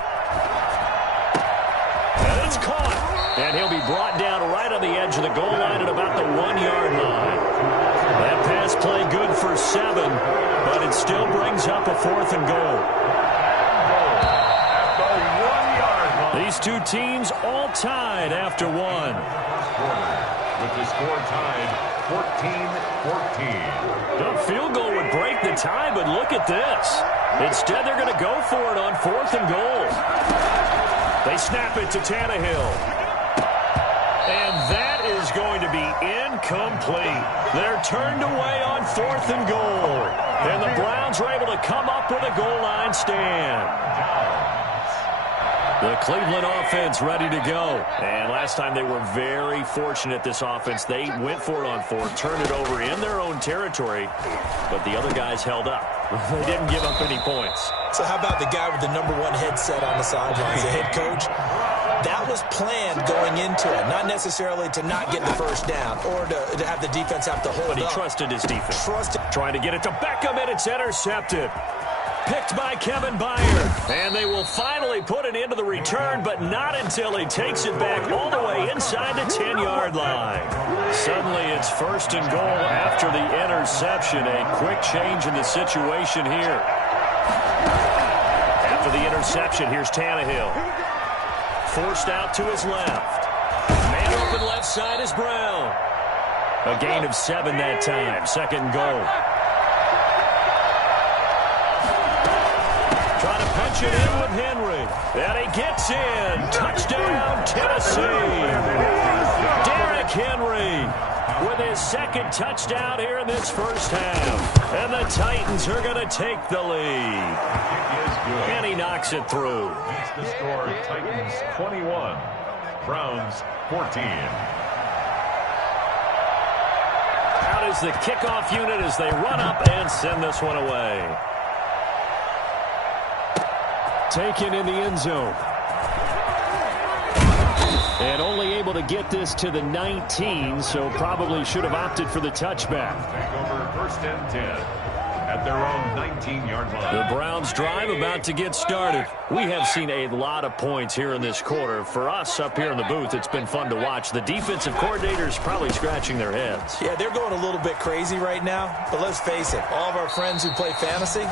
And it's caught. And he'll be brought down right on the edge of the goal line at about the 1-yard line. That pass play good for 7, but it still brings up a 4th and goal. At the 1-yard line. These two teams all tied after 1. With the score tied 14-14. The field goal would break the tie, but look at this. Instead, they're going to go for it on 4th and goal. They snap it to Tannehill. And that is going to be incomplete. They're turned away on 4th and goal. And the Browns are able to come up with a goal line stand. The Cleveland offense ready to go. And last time they were very fortunate, this offense. They went for it on 4th, turned it over in their own territory, but the other guys held up. They didn't give up any points. So how about the guy with the #1 headset on the sidelines, the head coach? That was planned going into it, not necessarily to not get the first down or to have the defense have to hold But he up. trusted his defense. Trying to get it to Beckham, and it's intercepted. Picked by Kevin Byard. And they will finally put it into the return, but not until he takes it back all the way inside the 10-yard line. Suddenly it's 1st and goal after the interception. A quick change in the situation here. After the interception, here's Tannehill. Forced out to his left. Man open left side is Brown. A gain of 7 that time. 2nd and goal. Trying to punch it in with Henry. And he gets in. Touchdown, Tennessee. Derrick Henry with his 2nd touchdown here in this first half. And the Titans are going to take the lead. And he knocks it through. That's the score. Titans 21, Browns 14. Out is the kickoff unit as they run up and send this one away. Taken in the end zone. And only able to get this to the 19, so probably should have opted for the touchback. Take over 1st and 10 at their own 19-yard line. The Browns drive about to get started. We have seen a lot of points here in this quarter. For us up here in the booth, it's been fun to watch. The defensive coordinators probably scratching their heads. Yeah, they're going a little bit crazy right now, but let's face it, all of our friends who play fantasy,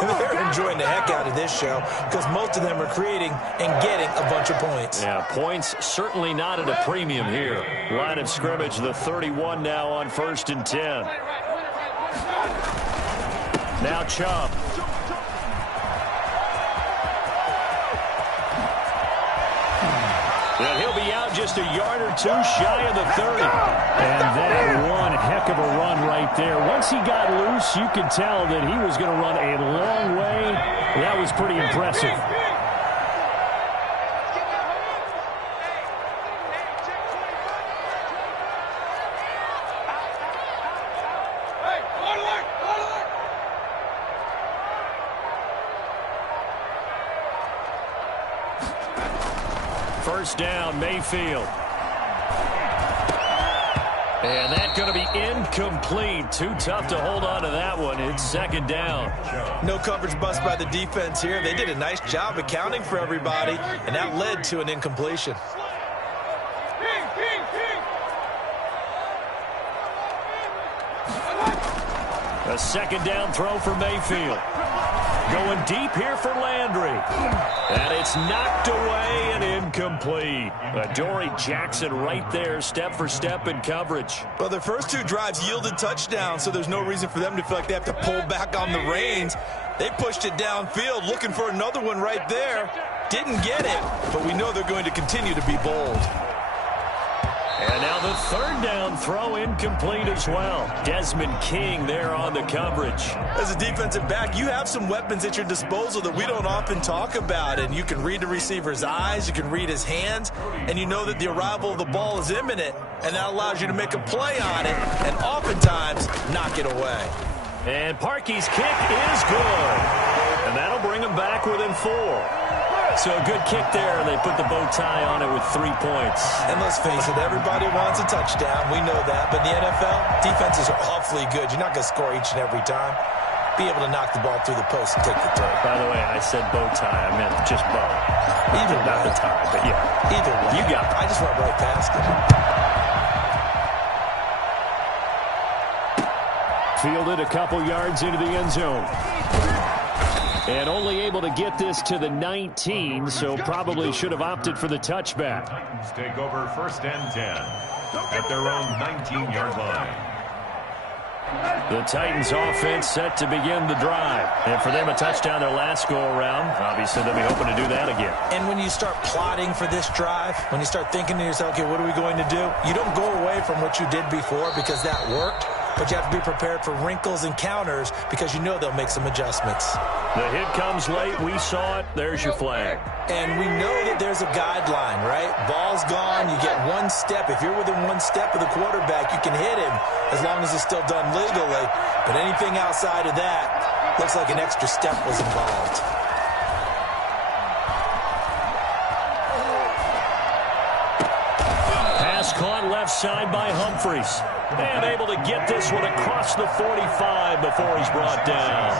they're enjoying the heck out of this show because most of them are creating and getting a bunch of points. Yeah, points certainly not at a premium here. Line of scrimmage, the 31 now on 1st and 10. Now Chubb. And he'll be out just a yard or 2 shy of the 30. And that one heck of a run right there. Once he got loose, you could tell that he was going to run a long way. That was pretty impressive. First down, Mayfield. And that's going to be incomplete. Too tough to hold on to that one. It's 2nd down. No coverage bust by the defense here. They did a nice job accounting for everybody, and that led to an incompletion. A 2nd down throw for Mayfield. Going deep here for Landry. And it's knocked away and incomplete. Adoree Jackson right there, step for step in coverage. Well, their first 2 drives yielded touchdowns, so there's no reason for them to feel like they have to pull back on the reins. They pushed it downfield, looking for another one right there. Didn't get it, but we know they're going to continue to be bold. And now the 3rd down throw incomplete as well. Desmond King there on the coverage. As a defensive back, you have some weapons at your disposal that we don't often talk about. And you can read the receiver's eyes, you can read his hands, and you know that the arrival of the ball is imminent. And that allows you to make a play on it and oftentimes knock it away. And Parkey's kick is good. And that'll bring him back within 4. So a good kick there, and they put the bow tie on it with 3 points. And let's face it, everybody wants a touchdown. We know that. But in the NFL, defenses are awfully good. You're not going to score each and every time. Be able to knock the ball through the post and take the throw. By the way, I said bow tie. I meant just bow. Either way. Not the tie, but yeah. Either way. You got it. I just went right past it. Fielded a couple yards into the end zone. And only able to get this to the 19, so probably should have opted for the touchback. Titans take over 1st and 10 at their own 19-yard line. The Titans offense set to begin the drive. And for them, a touchdown their last go-around. Obviously, they'll be hoping to do that again. And when you start plotting for this drive, when you start thinking to yourself, okay, what are we going to do? You don't go away from what you did before because that worked. But you have to be prepared for wrinkles and counters because you know they'll make some adjustments. The hit comes late. We saw it. There's your flag. And we know that there's a guideline, right? Ball's gone. You get 1 step. If you're within 1 step of the quarterback, you can hit him as long as it's still done legally. But anything outside of that looks like an extra step was involved. Pass caught left side by Humphries. And able to get this one across the 45 before he's brought down.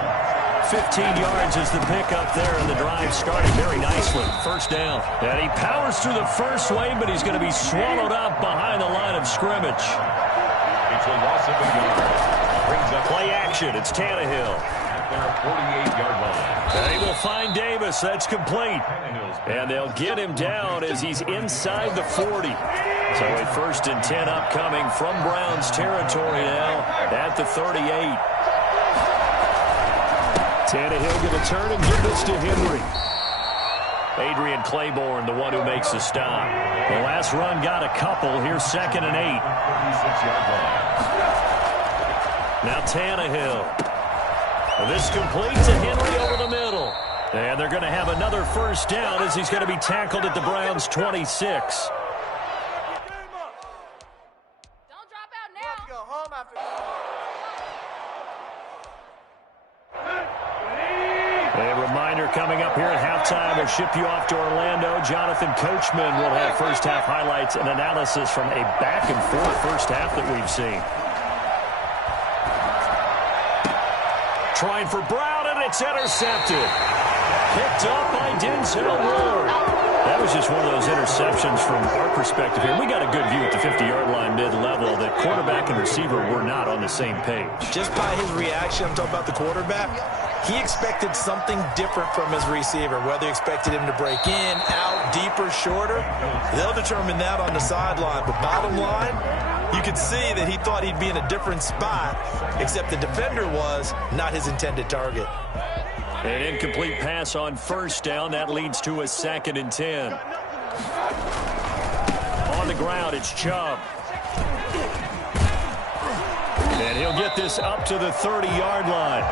15 yards is the pickup there, and the drive started very nicely. 1st down. And he powers through the first wave, but he's going to be swallowed up behind the line of scrimmage. It's a loss of a yard. Brings up Play action. It's Tannehill. at their 48-yard line. And he will find Davis. That's complete. And they'll get him down as he's inside the 40. So a 1st and 10 upcoming from Browns territory now at the 38. Tannehill going to turn and give this to Henry. Adrian Claiborne, the one who makes the stop. The last run got a couple. Here's 2nd and 8. 36-yard line. Now Tannehill. This complete to Henry over the middle. And they're going to have another 1st down as he's going to be tackled at the Browns' 26. Coming up here at halftime, we'll ship you off to Orlando. Jonathan Coachman will have first-half highlights and analysis from a back-and-forth first half that we've seen. Trying for Brown, and it's intercepted. Picked up by Denzel Ward. That was just one of those interceptions from our perspective here. We got a good view at the 50-yard line mid-level that quarterback and receiver were not on the same page. Just by his reaction, I'm talking about the quarterback, he expected something different from his receiver, whether he expected him to break in, out, deeper, shorter. They'll determine that on the sideline. But bottom line, you could see that he thought he'd be in a different spot, except the defender was not his intended target. An incomplete pass on 1st down. That leads to a 2nd and 10. On the ground, it's Chubb. And he'll get this up to the 30-yard line.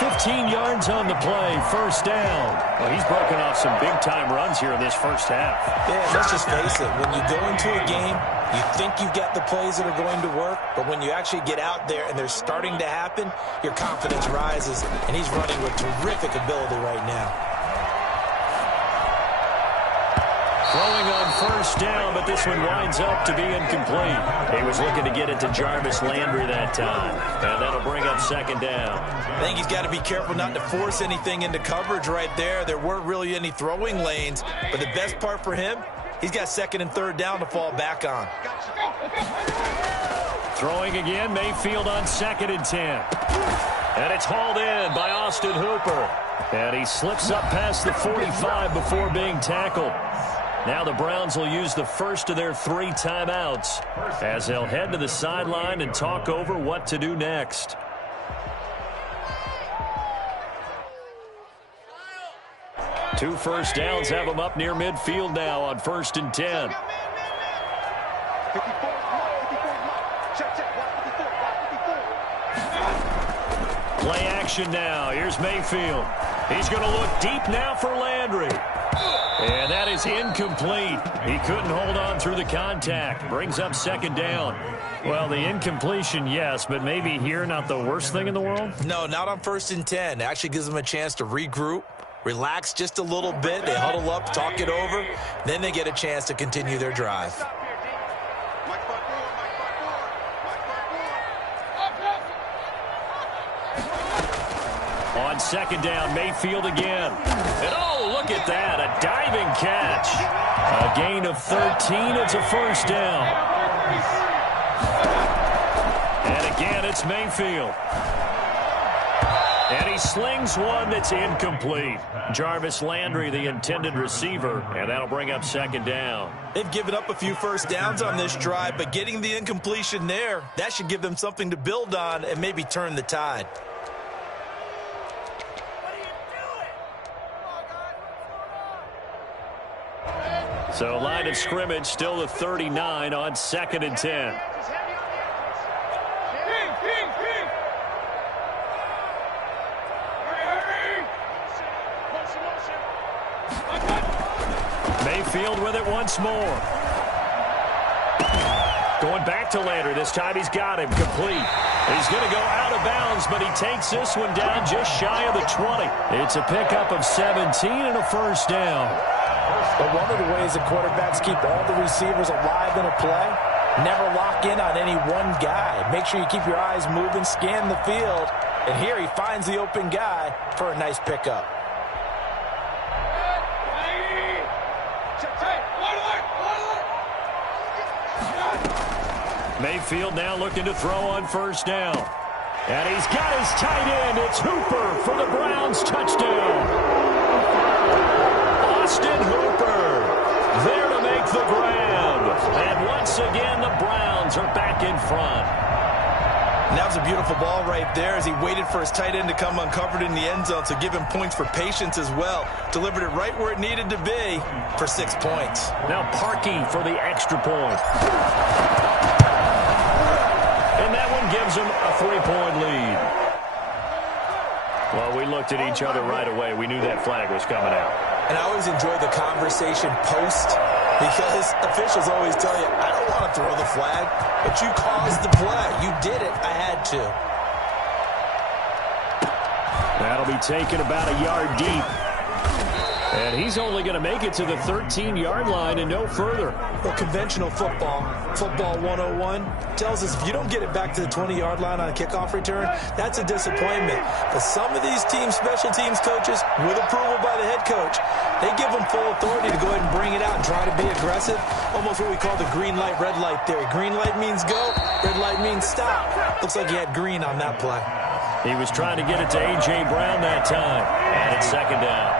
15 yards on the play, 1st down. Well, he's broken off some big-time runs here in this first half. Yeah, let's just face it. When you go into a game, you think you've got the plays that are going to work, but when you actually get out there and they're starting to happen, your confidence rises, and he's running with terrific ability right now. Throwing on 1st down, but this one winds up to be incomplete. He was looking to get it to Jarvis Landry that time, and that'll bring up 2nd down. I think he's got to be careful not to force anything into coverage right there. There weren't really any throwing lanes, but the best part for him, he's got 2nd and 3rd down to fall back on. Throwing again, Mayfield on 2nd and 10. And it's hauled in by Austin Hooper. And he slips up past the 45 before being tackled. Now the Browns will use the first of their 3 timeouts as they'll head to the sideline and talk over what to do next. Two 1st downs have them up near midfield now on 1st and 10. Play action now. Here's Mayfield. He's going to look deep now for Landry. And that is incomplete. He couldn't hold on through the contact. Brings up 2nd down. Well, the incompletion, yes, but maybe here not the worst thing in the world? No, not on 1st and 10. It actually gives them a chance to regroup, relax just a little bit. They huddle up, talk it over. Then they get a chance to continue their drive. On second down, Mayfield again. And oh, look at that, a diving catch. A gain of 13, it's a first down. And again, it's Mayfield. And he slings one that's incomplete. Jarvis Landry, the intended receiver, and that'll bring up second down. They've given up a few first downs on this drive, but getting the incompletion there, that should give them something to build on and maybe turn the tide. So line of scrimmage still the 39 on 2nd and 10. Mayfield with it once more. Going back to Landry. This time he's got him complete. He's going to go out of bounds, but he takes this one down just shy of the 20. It's a pickup of 17 and a first down. But one of the ways that quarterbacks keep all the receivers alive in a play, never lock in on any one guy. Make sure you keep your eyes moving, scan the field. And here he finds the open guy for a nice pickup. Mayfield now looking to throw on first down. And he's got his tight end. It's Hooper for the Browns. Touchdown. Austin Hooper there to make the grab. And once again, the Browns are back in front. And that was a beautiful ball right there as he waited for his tight end to come uncovered in the end zone, so give him points for patience as well. Delivered it right where it needed to be for 6 points. Now Parkey for the extra point. And that one gives him a 3-point lead. Well, we looked at each other right away. We knew that flag was coming out. And I always enjoy the conversation post because officials always tell you, I don't want to throw the flag, but you caused the play. You did it. I had to. That'll be taken about a yard deep. And he's only going to make it to the 13-yard line and no further. Well, conventional football 101, tells us if you don't get it back to the 20-yard line on a kickoff return, that's a disappointment. But some of these special teams coaches, with approval by the head coach, they give them full authority to go ahead and bring it out and try to be aggressive. Almost what we call the green light, red light theory. Green light means go, red light means stop. Looks like he had green on that play. He was trying to get it to A.J. Brown that time. And it's second down.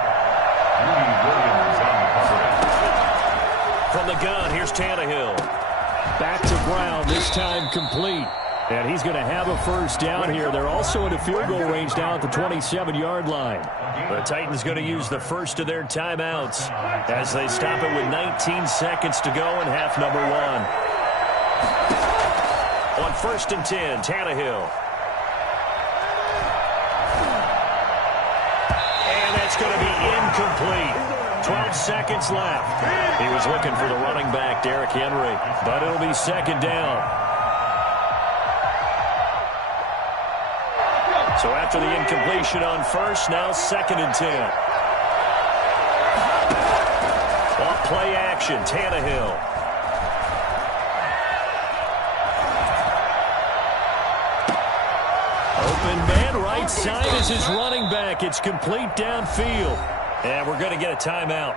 From the gun, here's Tannehill. Back to Brown, this time complete. And he's going to have a first down here. They're also in a field goal range now at the 27-yard line. The Titans going to use the first of their timeouts as they stop it with 19 seconds to go in half number 1. On 1st and 10, Tannehill. And that's going to be incomplete. 12 seconds left. He was looking for the running back, Derrick Henry, but it'll be second down. So after the incompletion on first, now 2nd and 10. Off play action, Tannehill. Open man, right side is his running back. It's complete downfield. And we're going to get a timeout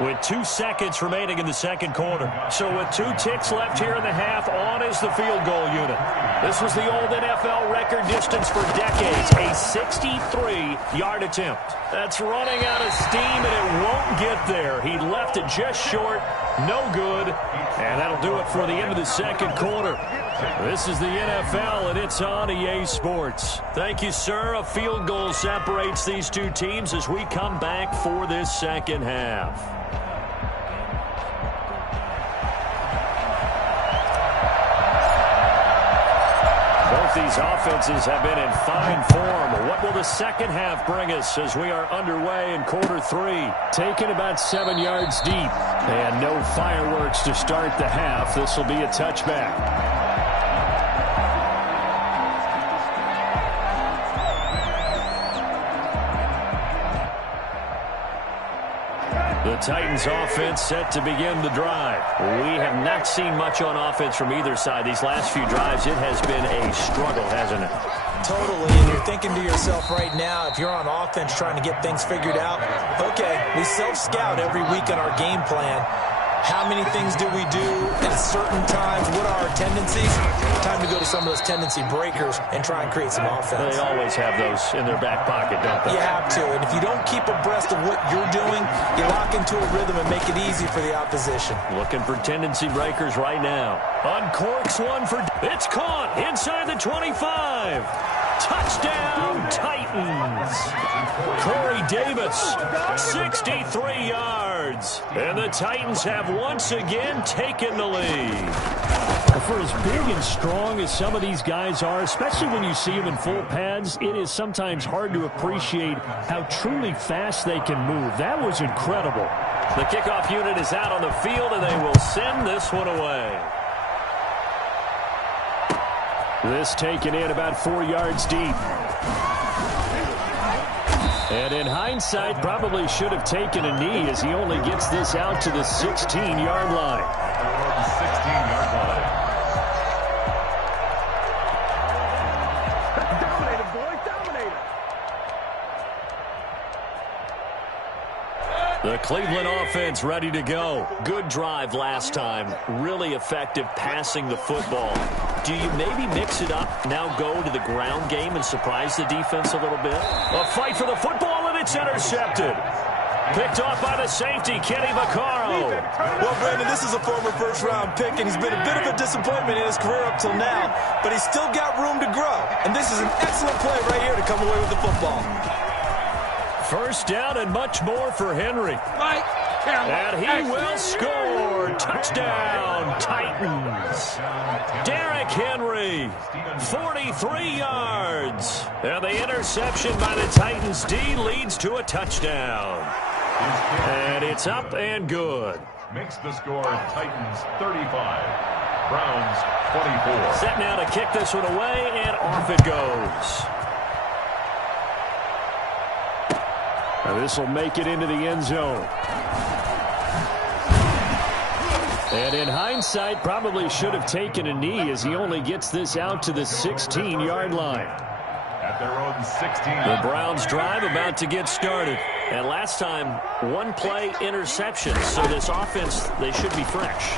with 2 seconds remaining in the second quarter. So with 2 ticks left here in the half, on is the field goal unit. This was the old NFL record distance for decades, a 63-yard attempt. That's running out of steam, and it won't get there. He left it just short, no good, and that'll do it for the end of the second quarter. This is the NFL, and it's on EA Sports. Thank you, sir. A field goal separates these two teams as we come back for this second half. Both these offenses have been in fine form. What will the second half bring us as we are underway in quarter 3? Taken about 7 yards deep. And no fireworks to start the half. This will be a touchback. The Titans offense set to begin the drive. We have not seen much on offense from either side. These last few drives, it has been a struggle, hasn't it? Totally, and you're thinking to yourself right now, if you're on offense trying to get things figured out, okay, we self-scout every week on our game plan. How many things do we do at certain times? What are our tendencies? Time to go to some of those tendency breakers and try and create some offense. They always have those in their back pocket, don't they? You have to, and if you don't keep abreast of what you're doing, you lock into a rhythm and make it easy for the opposition. Looking for tendency breakers right now. Uncorks one for... It's caught inside the 25. Touchdown, Titans. Corey Davis, 63 yards. And the Titans have once again taken the lead. For as big and strong as some of these guys are, especially when you see them in full pads, it is sometimes hard to appreciate how truly fast they can move. That was incredible. The kickoff unit is out on the field, and they will send this one away. This taken in about 4 yards deep. And in hindsight, probably should have taken a knee as he only gets this out to the 16-yard line. 16-yard line. Dominated, boys, dominated. The Cleveland offense ready to go. Good drive last time. Really effective passing the football. Do you maybe mix it up, now go to the ground game and surprise the defense a little bit? A fight for the football, and it's intercepted. Picked off by the safety, Kenny Vaccaro. Well, Brandon, this is a former first-round pick, and he's been a bit of a disappointment in his career up till now, but he's still got room to grow. And this is an excellent play right here to come away with the football. First down and much more for Henry. And he will score. Touchdown, Titans. Derrick Henry, 43 yards. And the interception by the Titans D leads to a touchdown. And it's up and good. Makes the score Titans 35, Browns 24. Set now to kick this one away, and off it goes. Now this will make it into the end zone. And in hindsight, probably should have taken a knee as he only gets this out to the 16-yard line. At their own 16. The Browns drive about to get started. And last time, one play interception. So this offense, they should be fresh.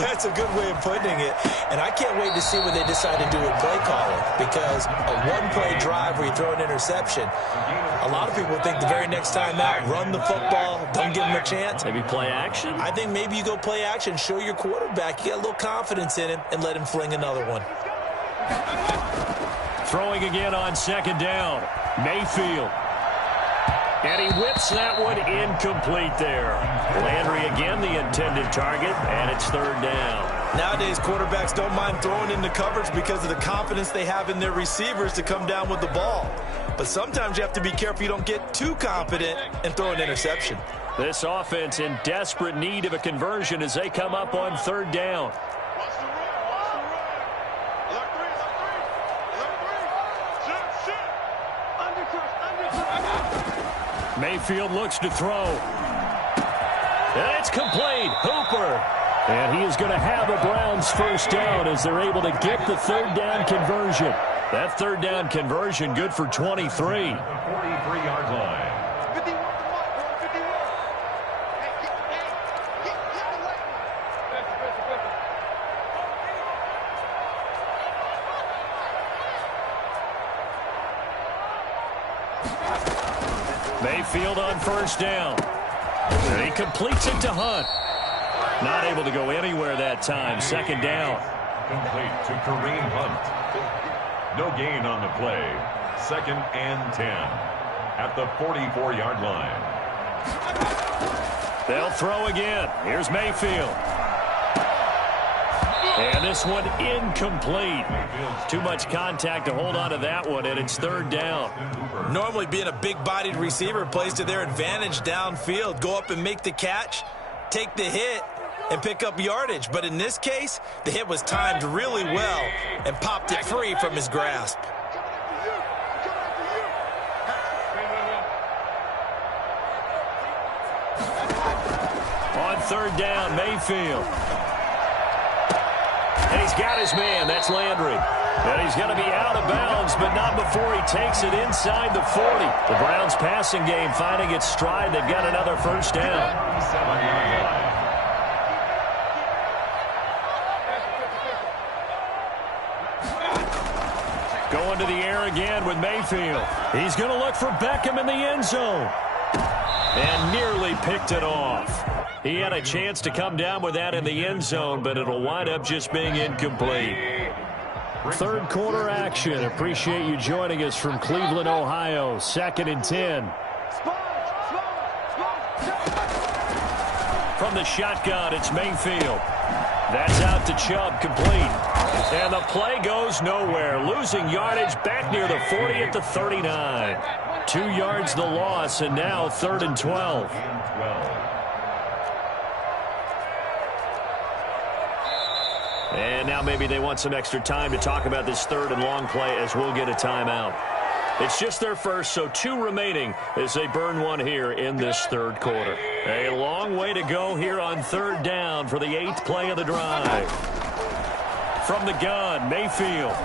That's a good way of putting it. And I can't wait to see what they decide to do with play calling. Because a one-play drive where you throw an interception, a lot of people think the very next time out, run the football, don't give them a chance. Maybe play action? I think maybe you go play action, show your quarterback you got a little confidence in him, and let him fling another one. Throwing again on second down. Mayfield. And he whips that one incomplete there. Landry again the intended target, and it's third down. Nowadays, quarterbacks don't mind throwing into coverage because of the confidence they have in their receivers to come down with the ball. But sometimes you have to be careful you don't get too confident and throw an interception. This offense in desperate need of a conversion as they come up on third down. Mayfield looks to throw. And it's complete. Hooper. And he is going to have a Browns first down as they're able to get the third down conversion. That third down conversion good for 23. The 43-yard line. Mayfield on first down. And he completes it to Hunt. Not able to go anywhere that time. Second down. Complete to Kareem Hunt. No gain on the play. Second and 10 at the 44-yard line. They'll throw again. Here's Mayfield. And this one incomplete. Too much contact to hold on to that one, and it's third down. Normally being a big-bodied receiver plays to their advantage downfield. Go up and make the catch, take the hit, and pick up yardage. But in this case, the hit was timed really well and popped it free from his grasp. third down, Mayfield. And he's got his man. That's Landry. And he's going to be out of bounds, but not before he takes it inside the 40. The Browns passing game finding its stride. They've got another first down. Going to the air again with Mayfield. He's going to look for Beckham in the end zone. And nearly picked it off. He had a chance to come down with that in the end zone, but it'll wind up just being incomplete. Third quarter action. Appreciate you joining us from Cleveland, Ohio. 2nd and 10. From the shotgun, it's Mayfield. That's out to Chubb, complete. And the play goes nowhere. Losing yardage back near the 40 at the 39. 2 yards the loss, and now 3rd and 12. And now maybe they want some extra time to talk about this 3rd and long play as we'll get a timeout. It's just their first, so 2 remaining as they burn one here in this 3rd quarter. A long way to go here on 3rd down for the 8th play of the drive. From the gun, Mayfield.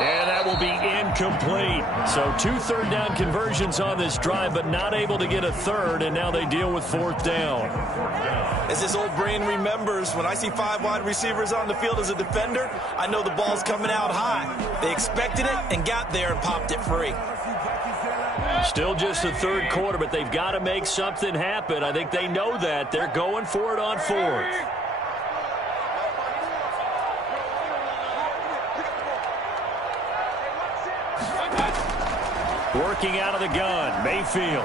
And that will be incomplete. So 2 third down conversions on this drive, but not able to get a 3rd, and now they deal with 4th down. As his old brain remembers, when I see 5 wide receivers on the field as a defender, I know the ball's coming out high. They expected it and got there and popped it free. Still just the 3rd quarter, but they've got to make something happen. I think they know that. They're going for it on 4th. Working out of the gun, Mayfield.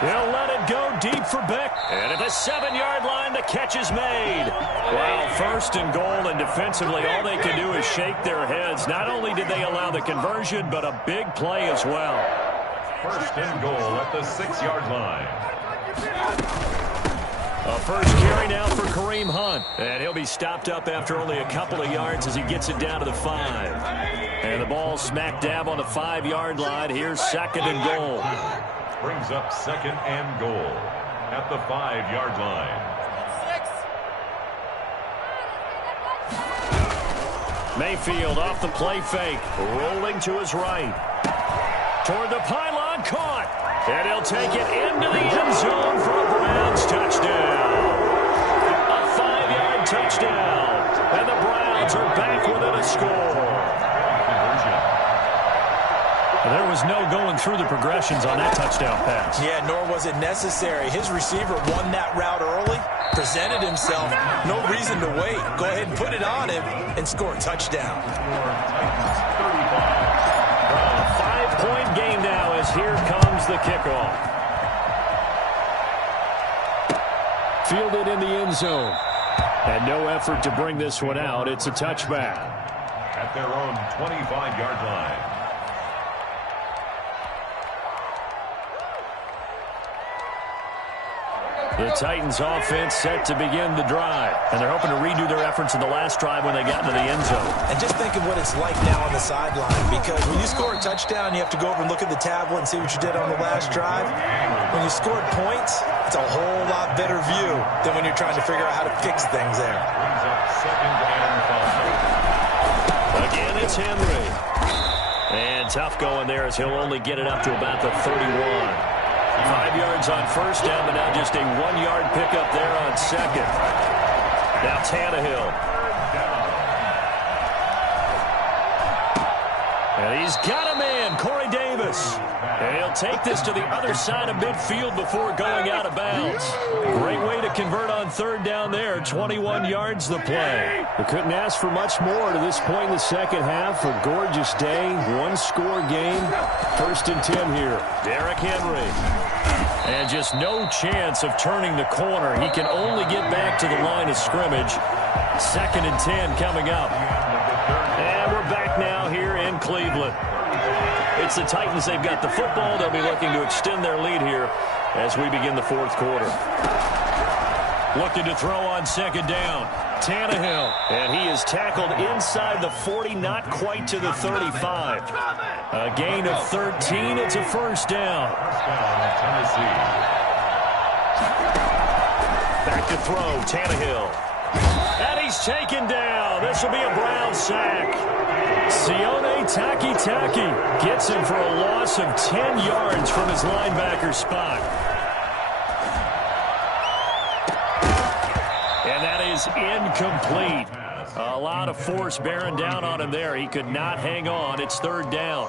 He'll let it go deep for Beck. And at the 7-yard line, the catch is made. Well, 1st and goal, and defensively, all they can do is shake their heads. Not only did they allow the conversion, but a big play as well. 1st and goal at the 6-yard line. A first carry now for Kareem Hunt. And he'll be stopped up after only a couple of yards as he gets it down to the 5. And the ball smack dab on the 5-yard line. Here's 2nd and goal. Brings up 2nd and goal at the 5-yard line. Mayfield off the play fake. Rolling to his right. Toward the pylon, caught. And he'll take it into the end zone for a Browns touchdown. A 5-yard touchdown. And the Browns are back within a score. There was no going through the progressions on that touchdown pass. Yeah, nor was it necessary. His receiver won that route early, presented himself. No reason to wait. Go ahead and put it on him and score a touchdown. A 5-point game now as here comes the kickoff. Fielded in the end zone. And no effort to bring this one out. It's a touchback. At their own 25-yard line. The Titans offense set to begin the drive. And they're hoping to redo their efforts in the last drive when they got into the end zone. And just think of what it's like now on the sideline, because when you score a touchdown, you have to go over and look at the tablet and see what you did on the last drive. When you scored points, it's a whole lot better view than when you're trying to figure out how to fix things there. Brings up 2nd and 5. Again, it's Henry. And tough going there as he'll only get it up to about the 31. 5 yards on 1st down, but now just a 1-yard pickup there on 2nd. Now Tannehill. And he's got a man, Corey Davis. And he'll take this to the other side of midfield before going out of bounds. Great way to convert on 3rd down there. 21 yards the play. We couldn't ask for much more to this point in the second half. A gorgeous day, 1-score game. 1st and 10 here. Derrick Henry. And just no chance of turning the corner. He can only get back to the line of scrimmage. 2nd and 10 coming up. And we're back now here in Cleveland. It's the Titans. They've got the football. They'll be looking to extend their lead here as we begin the 4th quarter. Looking to throw on 2nd down. Tannehill, and he is tackled inside the 40, not quite to the 35. A gain of 13. It's a first down. First down, Tennessee. Back to throw, Tannehill. And he's taken down. This will be a Brown sack. Sione Takitaki gets him for a loss of 10 yards from his linebacker spot. And that is incomplete. A lot of force bearing down on him there. He could not hang on. It's third down.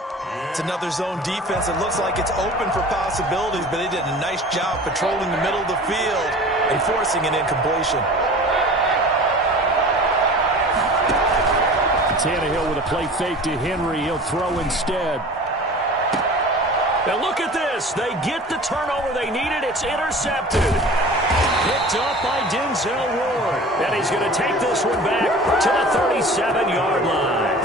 It's another zone defense. It looks like it's open for possibilities, but they did a nice job patrolling the middle of the field and forcing an incompletion. Tannehill with a play fake to Henry. He'll throw instead. Now look at this. They get the turnover they needed. It's intercepted. Picked up by Denzel Ward. And he's going to take this one back to the 37-yard line.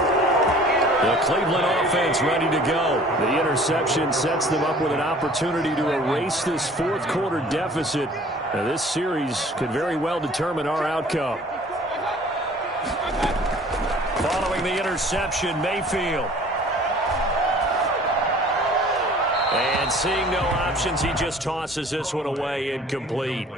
The Cleveland offense ready to go. The interception sets them up with an opportunity to erase this fourth quarter deficit. Now, this series could very well determine our outcome. Following the interception, Mayfield. And seeing no options, he just tosses this one away, incomplete.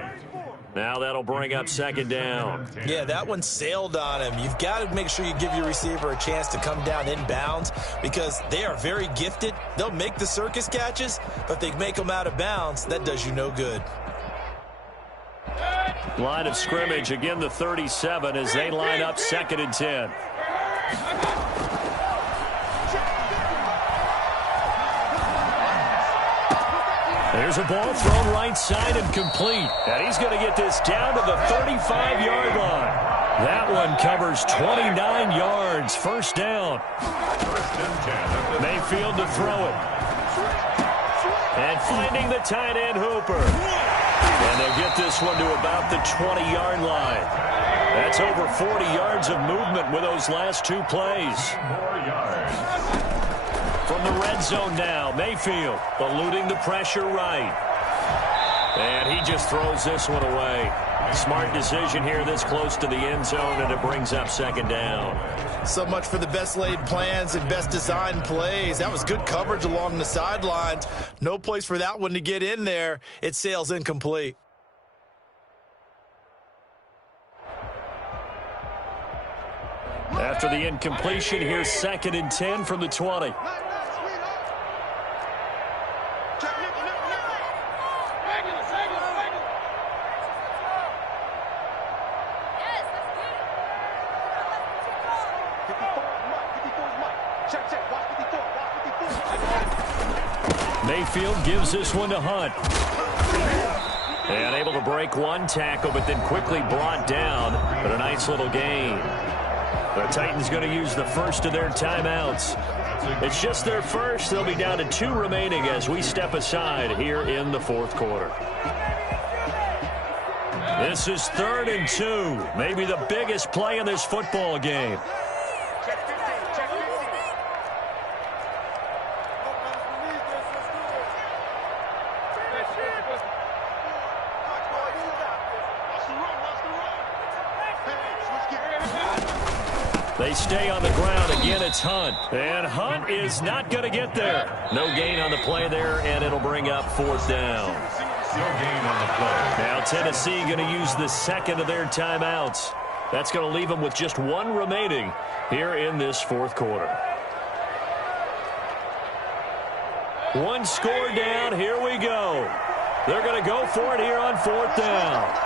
Now that'll bring up second down. Yeah, that one sailed on him. You've got to make sure you give your receiver a chance to come down inbounds because they are very gifted. They'll make the circus catches, but if they make them out of bounds, that does you no good. Line of scrimmage, again the 37 as they line up 2nd and 10. There's a ball thrown right side and complete. And he's going to get this down to the 35-yard line. That one covers 29 yards. First down. Mayfield to throw it. And finding the tight end, Hooper. And they'll get this one to about the 20-yard line. That's over 40 yards of movement with those last two plays. 4 yards. From the red zone now, Mayfield eluding the pressure right. And he just throws this one away. Smart decision here this close to the end zone, and it brings up second down. So much for the best laid plans and best designed plays. That was good coverage along the sidelines. No place for that one to get in there. It sails incomplete. After the incompletion, here's 2nd and 10 from the 20. Mayfield gives this one to Hunt. And able to break one tackle, but then quickly brought down. But a nice little gain. The Titans going to use the first of their timeouts. It's just their first. They'll be down to 2 remaining as we step aside here in the fourth quarter. This is 3rd and 2. Maybe the biggest play in this football game. They stay on the ground. Again, it's Hunt. And Hunt is not going to get there. No gain on the play there, and it'll bring up 4th down. No gain on the play. Now Tennessee going to use the second of their timeouts. That's going to leave them with just 1 remaining here in this fourth quarter. 1 score down. Here we go. They're going to go for it here on 4th down.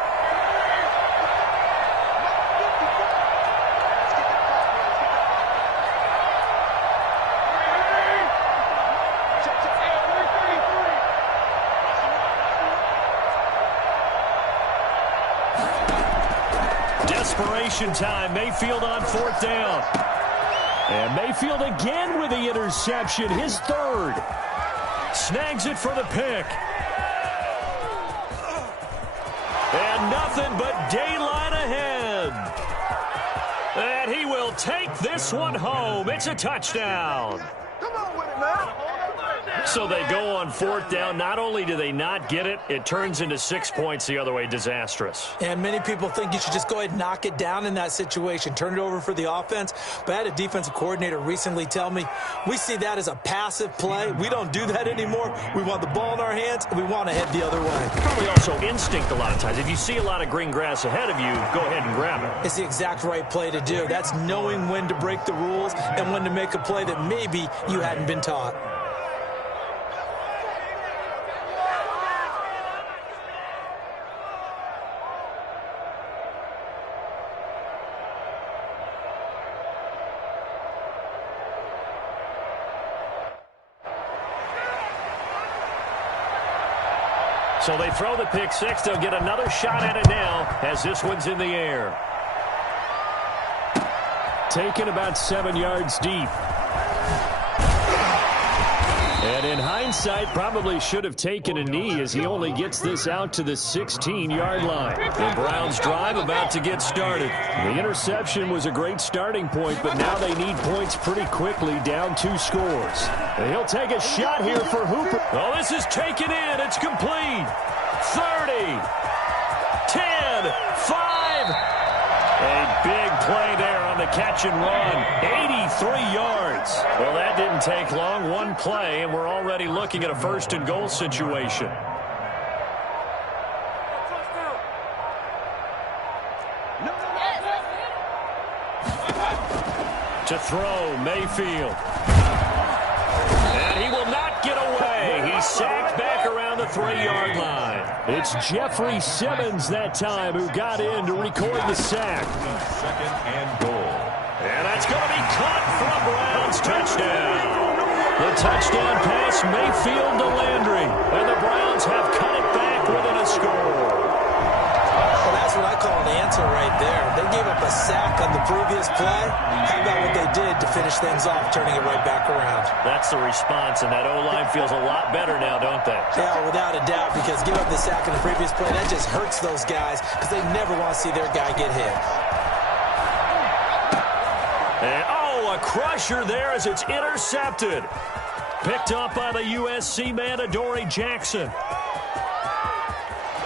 Desperation time. Mayfield on 4th down. And Mayfield again with the interception, his 3rd. Snags it for the pick. And nothing but daylight ahead. And he will take this one home. It's a touchdown. Come on with it, man. So they go on 4th down. Not only do they not get it, it turns into 6 points the other way. Disastrous. And many people think you should just go ahead and knock it down in that situation, turn it over for the offense. But I had a defensive coordinator recently tell me, we see that as a passive play. We don't do that anymore. We want the ball in our hands, and we want to head the other way. Probably also instinct a lot of times. If you see a lot of green grass ahead of you, go ahead and grab it. It's the exact right play to do. That's knowing when to break the rules and when to make a play that maybe you hadn't been taught. So they throw the pick six. They'll get another shot at it now as this one's in the air. Taken about 7 yards deep. And in hindsight, probably should have taken a knee as he only gets this out to the 16-yard line. The Browns drive about to get started. The interception was a great starting point, but now they need points pretty quickly, down 2 scores. And he'll take a shot here for Hooper. Oh, this is taken in. It's complete. 30, 10, 5. A big play there on the catch and run. 83 yards. Well, that didn't take long. One play, and we're already looking at a 1st and goal situation. To throw, Mayfield. And he will not get away. He's sacked back around the 3-yard line. It's Jeffrey Simmons that time who got in to record the sack. 2nd and goal. And that's going to be caught for a Browns touchdown. The touchdown pass, Mayfield to Landry. And the Browns have cut it back within a score. Well, that's what I call an answer right there. They gave up a sack on the previous play. How about what they did to finish things off, turning it right back around? That's the response, and that O-line feels a lot better now, don't they? Yeah, without a doubt, because give up the sack on the previous play, that just hurts those guys because they never want to see their guy get hit. And, oh, a crusher there as it's intercepted. Picked up by the USC man, Adoree Jackson.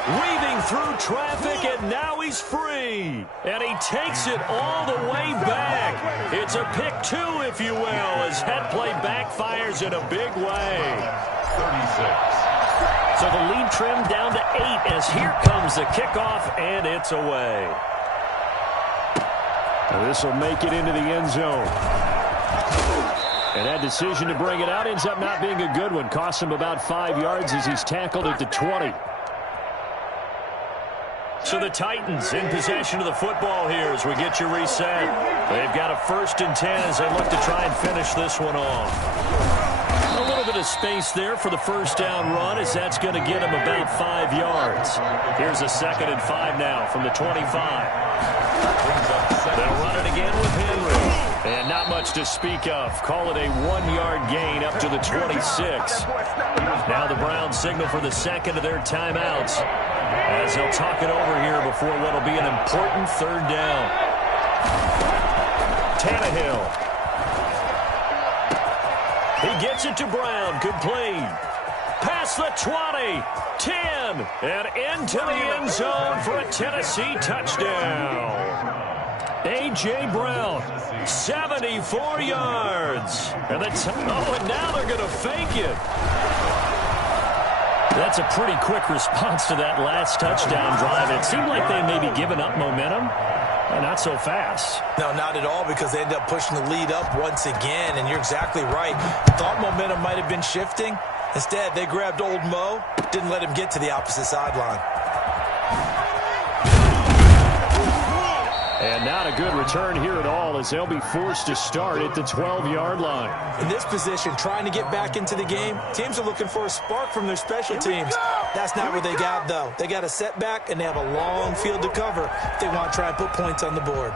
Weaving through traffic, and now he's free. And he takes it all the way back. It's a pick 2, if you will, as head play backfires in a big way. 36. So the lead trimmed down to 8 as here comes the kickoff, and it's away. This will make it into the end zone. And that decision to bring it out ends up not being a good one. Costs him about 5 yards as he's tackled at the 20. So the Titans in possession of the football here as we get you reset. They've got a 1st and 10 as they look to try and finish this one off. A little bit of space there for the 1st down run as that's going to get him about 5 yards. Here's a 2nd and 5 now from the 25. They'll run it again with Henry. And not much to speak of. Call it a 1-yard gain up to the 26. Now the Browns signal for the 2nd of their timeouts as they'll talk it over here before what will be an important 3rd down. Tannehill. He gets it to Brown, complete. Past the 20, 10, and into the end zone for a Tennessee touchdown. A.J. Brown, 74 yards. And now they're going to fake it. That's a pretty quick response to that last touchdown drive. It seemed like they may be giving up momentum. Not so fast. No, not at all, because they ended up pushing the lead up once again, and you're exactly right. Thought momentum might have been shifting. Instead, they grabbed old Mo, didn't let him get to the opposite sideline. And not a good return here at all as they'll be forced to start at the 12-yard line. In this position, trying to get back into the game, teams are looking for a spark from their special teams. That's not what they got, though. They got a setback, and they have a long field to cover if they want to try and put points on the board.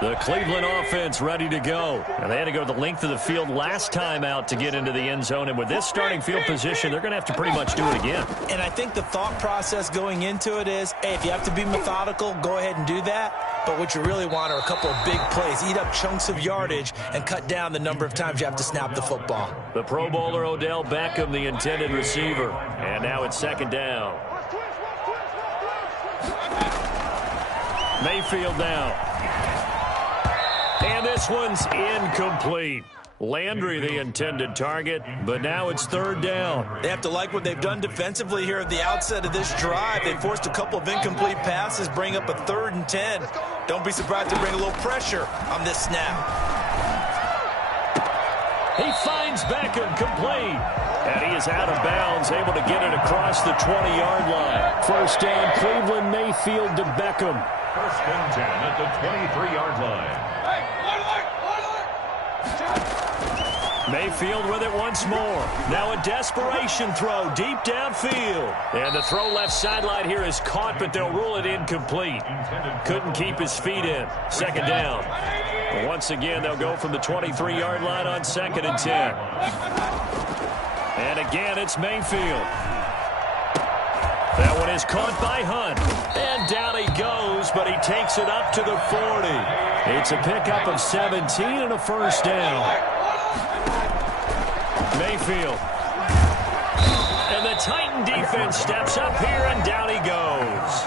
The Cleveland offense ready to go. And they had to go the length of the field last time out to get into the end zone. And with this starting field position, they're going to have to pretty much do it again. And I think the thought process going into it is, hey, if you have to be methodical, go ahead and do that. But what you really want are a couple of big plays. Eat up chunks of yardage and cut down the number of times you have to snap the football. The Pro Bowler Odell Beckham, the intended receiver. And now it's second down. Mayfield now. And this one's incomplete. Landry, the intended target, but now it's third down. They have to like what they've done defensively here at the outset of this drive. They forced a couple of incomplete passes, bring up a 3rd and 10. Don't be surprised to bring a little pressure on this snap. He finds Beckham complete. And he is out of bounds, able to get it across the 20-yard line. First down, Cleveland, Mayfield to Beckham. First and 10 at the 23-yard line. Mayfield with it once more. Now a desperation throw deep downfield. And the throw left sideline here is caught, but they'll rule it incomplete. Couldn't keep his feet in. Second down. Once again, they'll go from the 23-yard line on 2nd and 10. And again, it's Mayfield. That one is caught by Hunt. And down he goes, but he takes it up to the 40. It's a pickup of 17 and a first down. Mayfield. And the Titan defense steps up here, and down he goes.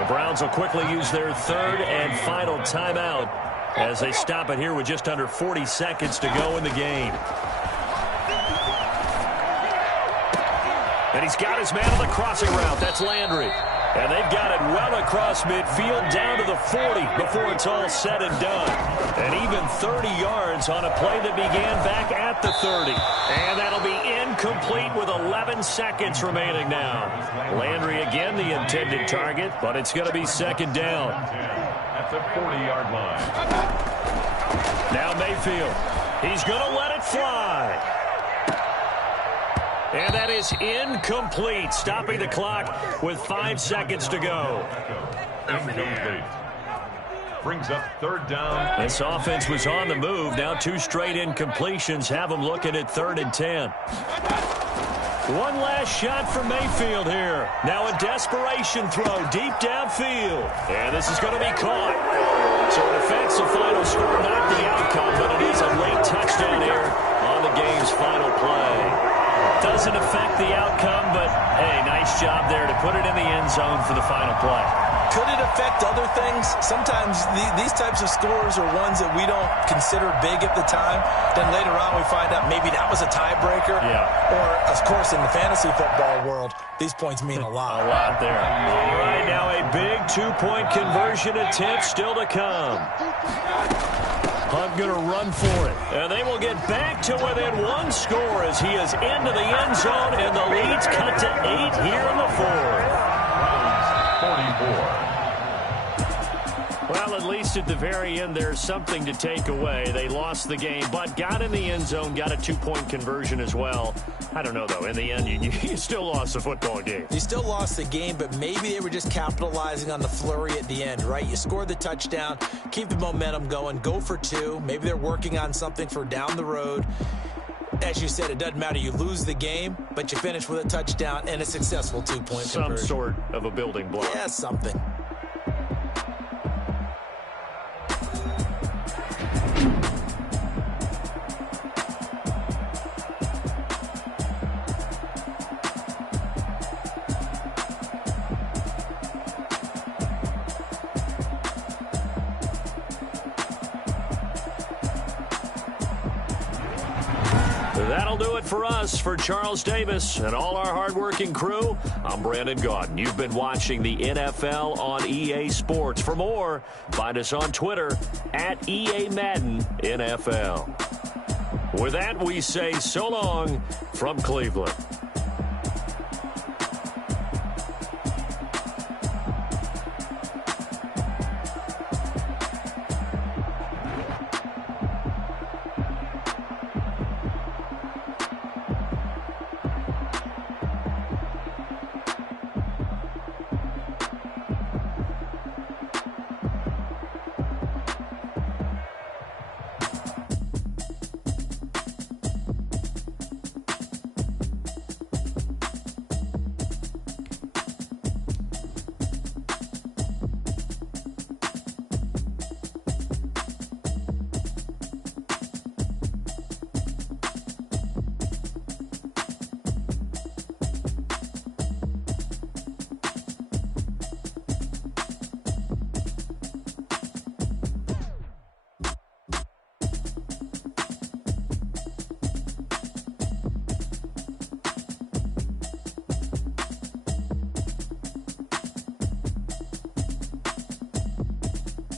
The Browns will quickly use their 3rd and final timeout as they stop it here with just under 40 seconds to go in the game. And he's got his man on the crossing route. That's Landry. And they've got it well across midfield down to the 40 before it's all said and done. And even 30 yards on a play that began back at the 30. And that'll be incomplete with 11 seconds remaining now. Landry again the intended target, but it's going to be second down. At the 40-yard line. Now Mayfield. He's going to let it fly. And that is incomplete, stopping the clock with 5 seconds to go. Incomplete. Brings up third down. This offense was on the move. Now 2 straight incompletions have them looking at 3rd and 10. One last shot for Mayfield here. Now a desperation throw deep downfield. And this is going to be caught. So it affects the final score, not the outcome, but it is a late touchdown here on the game's final play. Doesn't affect the outcome, but, hey, nice job there to put it in the end zone for the final play. Could it affect other things? Sometimes these types of scores are ones that we don't consider big at the time. Then later on we find out maybe that was a tiebreaker. Yeah. Or, of course, in the fantasy football world, these points mean a lot. A lot there. All right, now a big 2-point conversion attempt still to come. Hunt going to run for it. And they will get back to within 1 score as he is into the end zone, and the lead's cut to 8 here in the 4th. 44. Well, at least at the very end, there's something to take away. They lost the game, but got in the end zone, got a 2-point conversion as well. I don't know, though. In the end, you still lost the football game. You still lost the game, but maybe they were just capitalizing on the flurry at the end, right? You score the touchdown, keep the momentum going, go for 2. Maybe they're working on something for down the road. As you said, it doesn't matter. You lose the game, but you finish with a touchdown and a successful 2-point conversion. Some sort of a building block. Yeah, something. That'll do it for us. For Charles Davis and all our hardworking crew, I'm Brandon Gaudin. You've been watching the NFL on EA Sports. For more, find us on Twitter at EA Madden NFL. With that, we say so long from Cleveland.